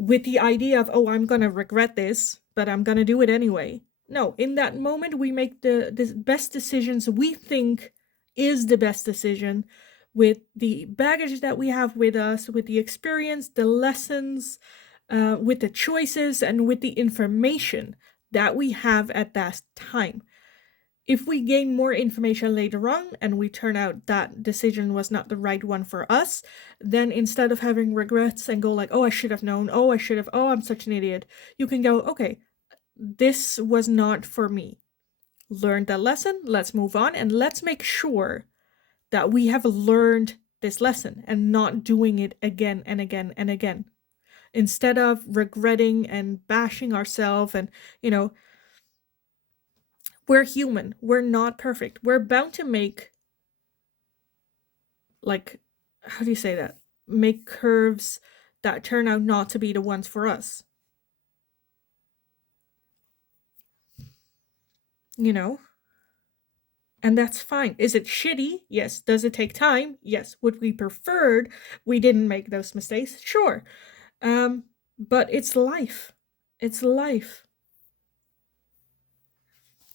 with the idea of, oh, I'm gonna regret this, but I'm gonna do it anyway. No, in that moment, we make the best decisions we think is the best decision, with the baggage that we have with us, with the experience, the lessons, with the choices, and with the information that we have at that time. If we gain more information later on and we turn out that decision was not the right one for us, then instead of having regrets and go like, oh, I should have known, oh, I should have, oh, I'm such an idiot, you can go, okay, this was not for me. Learned that lesson, let's move on, and let's make sure that we have learned this lesson and not doing it again and again and again. Instead of regretting and bashing ourselves, and, we're human. We're not perfect. We're bound to make, like, how do you say that? Make curves that turn out not to be the ones for us. And that's fine. Is it shitty? Yes. Does it take time? Yes. Would we preferred we didn't make those mistakes? Sure. But it's life. It's life.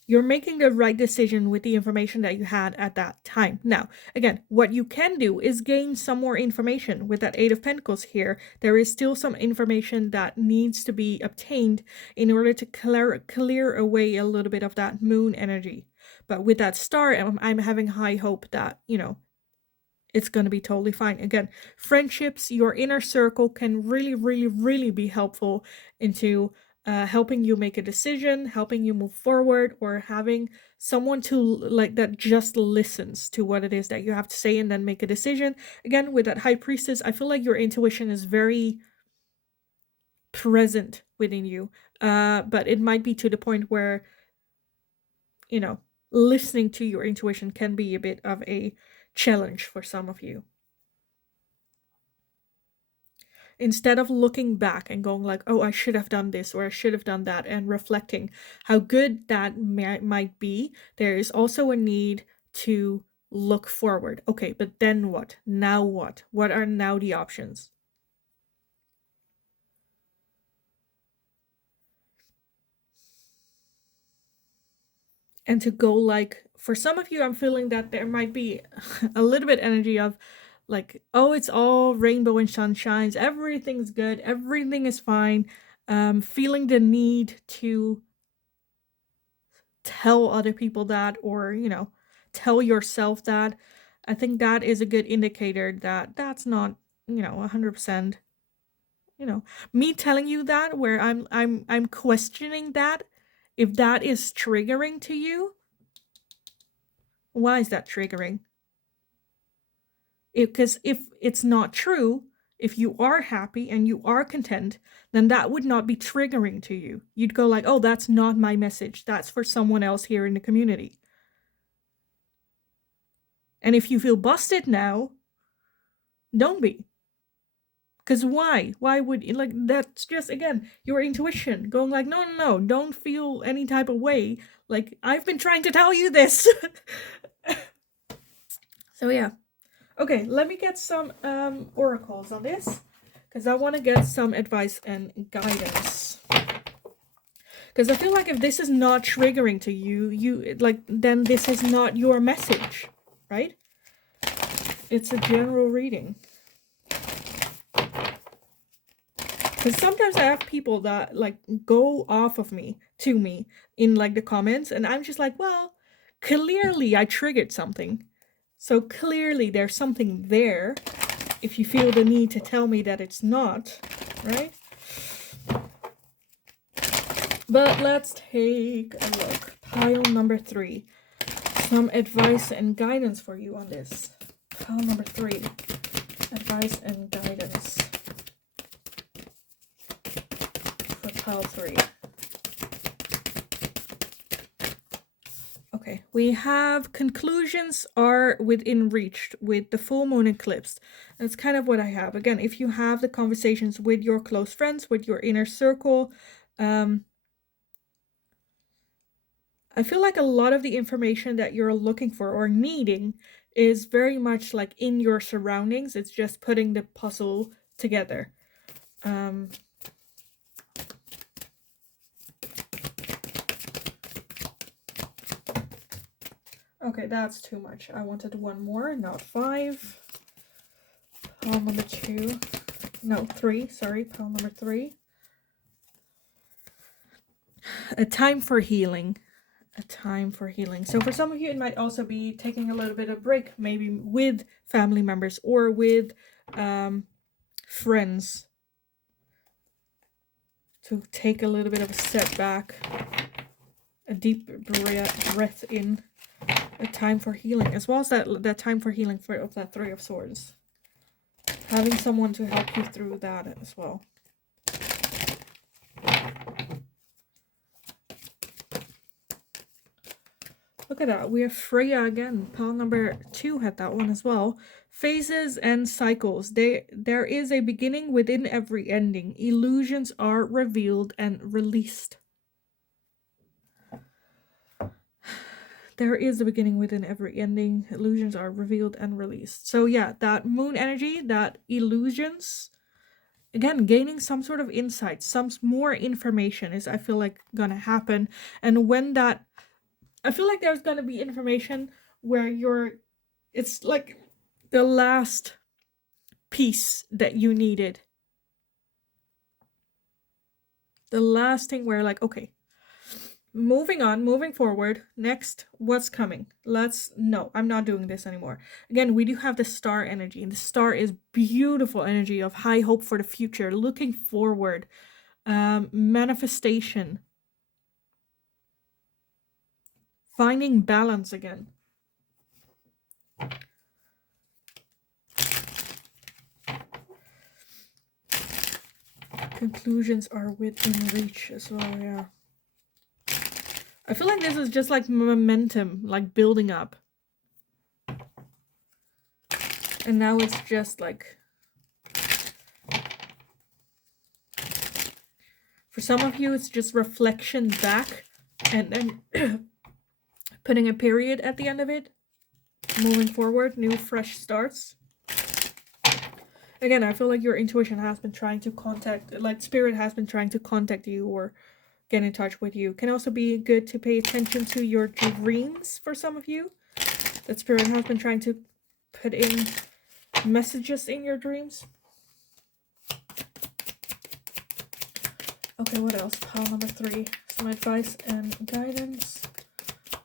You're making the right decision with the information that you had at that time. Now, again, what you can do is gain some more information. With that Eight of Pentacles here, there is still some information that needs to be obtained in order to clear away a little bit of that moon energy. But with that star, I'm having high hope that, it's going to be totally fine. Again, friendships, your inner circle can really, really, really be helpful into helping you make a decision, helping you move forward, or having someone to like that just listens to what it is that you have to say and then make a decision. Again, with that High Priestess, I feel like your intuition is very present within you, but it might be to the point where, listening to your intuition can be a bit of a challenge for some of you. Instead of looking back and going like, oh, I should have done this or I should have done that, and reflecting how good that might be, there is also a need to look forward. Okay, but then what? Now what? What are now the options? And to go like, for some of you, I'm feeling that there might be a little bit energy of like, oh, it's all rainbow and sunshines, everything's good, everything is fine. Feeling the need to tell other people that, or tell yourself that. I think that is a good indicator that that's not 100%. Me telling you that, where I'm questioning that, if that is triggering to you. Why is that triggering? Because if it's not true, if you are happy and you are content, then that would not be triggering to you. You'd go like, oh, that's not my message. That's for someone else here in the community. And if you feel busted now, don't be. Because why? Why would you, like, that's just, again, your intuition going like, no, no, no, don't feel any type of way. Like, I've been trying to tell you this. So, yeah. Okay, let me get some oracles on this, because I want to get some advice and guidance. Because I feel like if this is not triggering to you, then this is not your message, right? It's a general reading. Because sometimes I have people that like go off of me to me in like the comments, and I'm just like, well, clearly I triggered something. So clearly there's something there, if you feel the need to tell me that it's not, right? But let's take a look. Pile number 3. Some advice and guidance for you on this. Pile number 3. Advice and guidance. For pile 3. Okay, we have conclusions are within reach with the full moon eclipse. That's kind of what I have. Again, if you have the conversations with your close friends, with your inner circle, I feel like a lot of the information that you're looking for or needing is very much like in your surroundings. It's just putting the puzzle together. Okay, that's too much. I wanted one more, not 5. Pile number 2. No, 3. Sorry, pile number 3. A time for healing. A time for healing. So for some of you, it might also be taking a little bit of break, maybe with family members or with friends, to take a little bit of a step back, a deep breath in. A time for healing, as well as that time for healing of that 3 of Swords. Having someone to help you through that as well. Look at that. We have Freya again. Pile number 2 had that one as well. Phases and cycles. There is a beginning within every ending. Illusions are revealed and released. There is a beginning within every ending. Illusions are revealed and released. So yeah, that moon energy, that illusions, again, gaining some sort of insight, some more information is, I feel like, gonna happen. And when that, I feel like there's gonna be information where it's like the last piece that you needed. The last thing where like, okay, moving on, moving forward, next, what's coming? No, I'm not doing this anymore. Again, we do have the star energy, and the star is beautiful energy of high hope for the future, looking forward, manifestation, finding balance again. Conclusions are within reach as well, yeah. I feel like this is just like momentum, like building up. And now it's just like For some of you, it's just reflection back and then putting a period at the end of it. Moving forward, new fresh starts. Again, I feel like your intuition has been trying to contact, like spirit has been trying to contact you or get in touch with you. Can also be good to pay attention to your dreams for some of you. That spirit has been trying to put in messages in your dreams. Okay, what else? Pile number 3. Some advice and guidance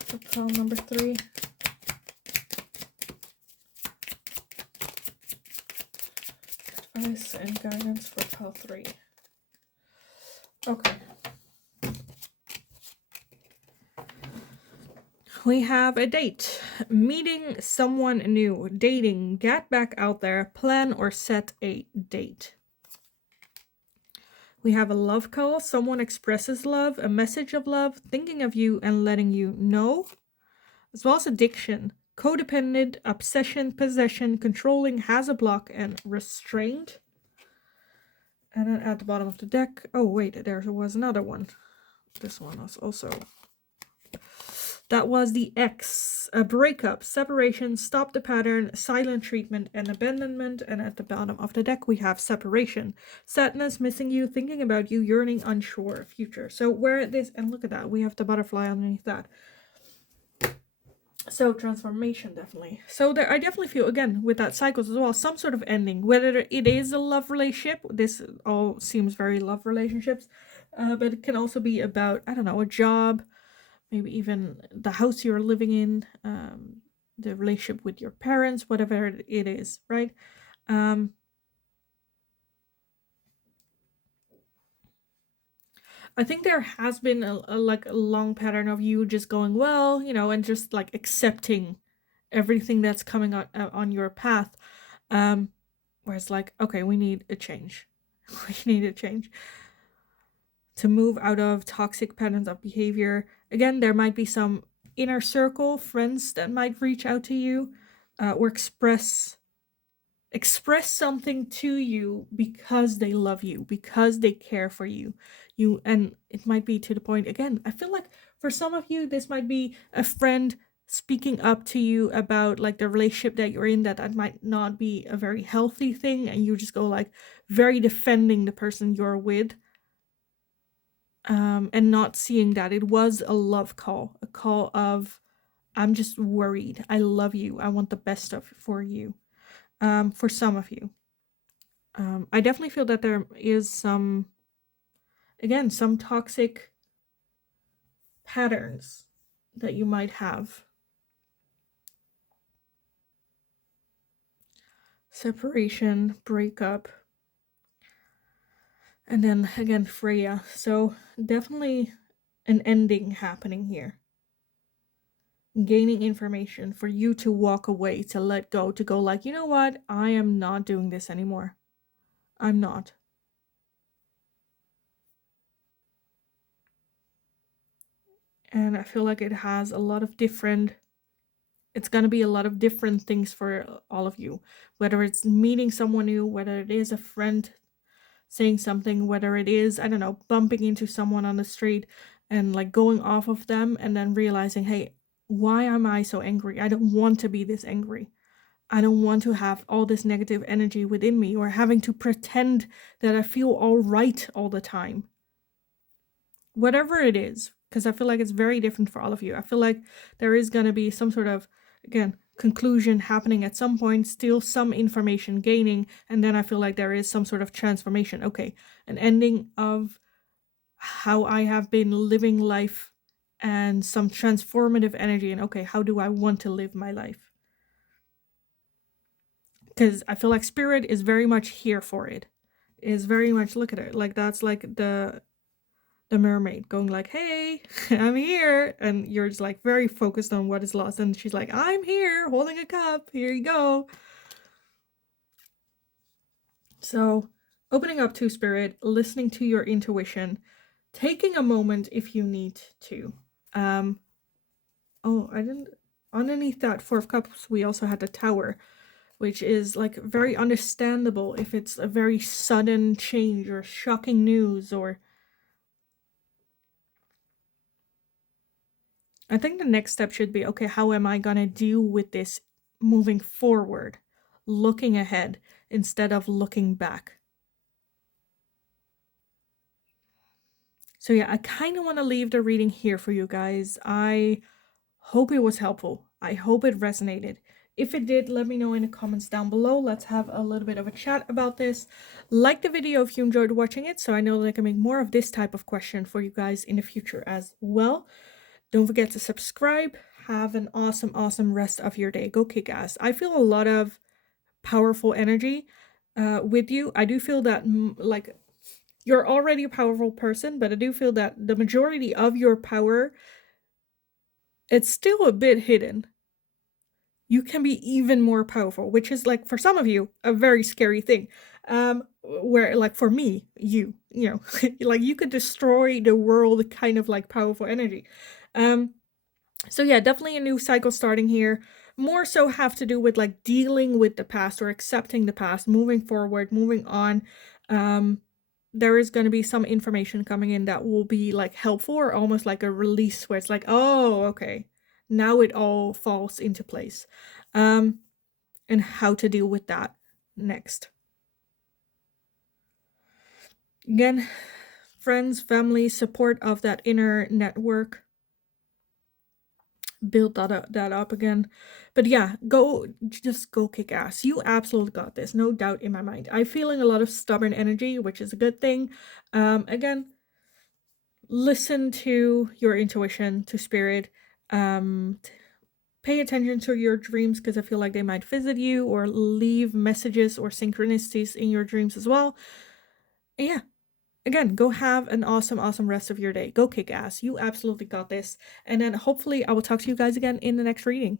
for pile number 3. Advice and guidance for pile 3. Okay. We have a date. Meeting someone new. Dating. Get back out there. Plan or set a date. We have a love call. Someone expresses love. A message of love. Thinking of you and letting you know. As well as addiction. Codependent. Obsession. Possession. Controlling. Has a block. And restraint. And then at the bottom of the deck. Oh wait, there was another one. This one was also... That was the X, a breakup, separation, stop the pattern, silent treatment, and abandonment. And at the bottom of the deck, we have separation, sadness, missing you, thinking about you, yearning, unsure, future. So where this, and look at that, we have the butterfly underneath that. So transformation, definitely. So there, I definitely feel, again, with that cycles as well, some sort of ending, whether it is a love relationship. This all seems very love relationships, but it can also be about, I don't know, a job. Maybe even the house you're living in, the relationship with your parents, whatever it is, right? I think there has been a long pattern of you just going, well, you know, and just like accepting everything that's coming on your path. Where it's like, okay, we need a change. We need a change. To move out of toxic patterns of behavior. Again, there might be some inner circle friends that might reach out to you or express something to you because they love you, because they care for you. And it might be to the point, again, I feel like for some of you, this might be a friend speaking up to you about like the relationship that you're in, that might not be a very healthy thing, and you just go like very defending the person you're with. And not seeing that it was a love call, a call of, I'm just worried. I love you. I want the best for you. For some of you. I definitely feel that there is some toxic patterns that you might have. Separation, breakup. And then again, Freya. So definitely an ending happening here. Gaining information for you to walk away, to let go, to go like, you know what? I am not doing this anymore. I'm not. And I feel like it has a lot of different... It's going to be a lot of different things for all of you. Whether it's meeting someone new, whether it is a friend saying something, whether it is, I don't know, bumping into someone on the street and like going off of them and then realizing, hey, why am I so angry? I don't want to be this angry. I don't want to have all this negative energy within me, or having to pretend that I feel all right all the time. Whatever it is, because I feel like it's very different for all of you. I feel like there is going to be some sort of, again, conclusion happening at some point, still some information gaining, and then I feel like there is some sort of transformation. Okay, an ending of how I have been living life and some transformative energy, and okay, how do I want to live my life? Because I feel like spirit is very much here for it. Is very much, look at it, like that's like the mermaid going like, hey, I'm here, and you're just like very focused on what is lost, and she's like, I'm here holding a cup, here you go. So opening up to spirit, listening to your intuition, taking a moment if you need to. Underneath that 4 of Cups we also had the Tower, which is like very understandable if it's a very sudden change or shocking news, or I think the next step should be, okay, how am I going to deal with this moving forward, looking ahead instead of looking back? So yeah, I kind of want to leave the reading here for you guys. I hope it was helpful. I hope it resonated. If it did, let me know in the comments down below. Let's have a little bit of a chat about this. Like the video if you enjoyed watching it, so I know that I can make more of this type of question for you guys in the future as well. Don't forget to subscribe. Have an awesome, awesome rest of your day. Go kick ass. I feel a lot of powerful energy with you. I do feel that like you're already a powerful person, but I do feel that the majority of your power, it's still a bit hidden. You can be even more powerful, which is like for some of you a very scary thing. Where like for me, you know, like you could destroy the world kind of like powerful energy. So yeah, definitely a new cycle starting here. More so have to do with like dealing with the past or accepting the past, moving forward, moving on. There is going to be some information coming in that will be like helpful or almost like a release where it's like, oh, okay, now it all falls into place. And how to deal with that next. Again, friends, family, support of that inner network. Build that up again. But yeah, just go kick ass. You absolutely got this, no doubt in my mind. I'm feeling a lot of stubborn energy, which is a good thing. Again, listen to your intuition, to spirit. Pay attention to your dreams because I feel like they might visit you or leave messages or synchronicities in your dreams as well. And yeah, again, go have an awesome, awesome rest of your day. Go kick ass. You absolutely got this. And then hopefully I will talk to you guys again in the next reading.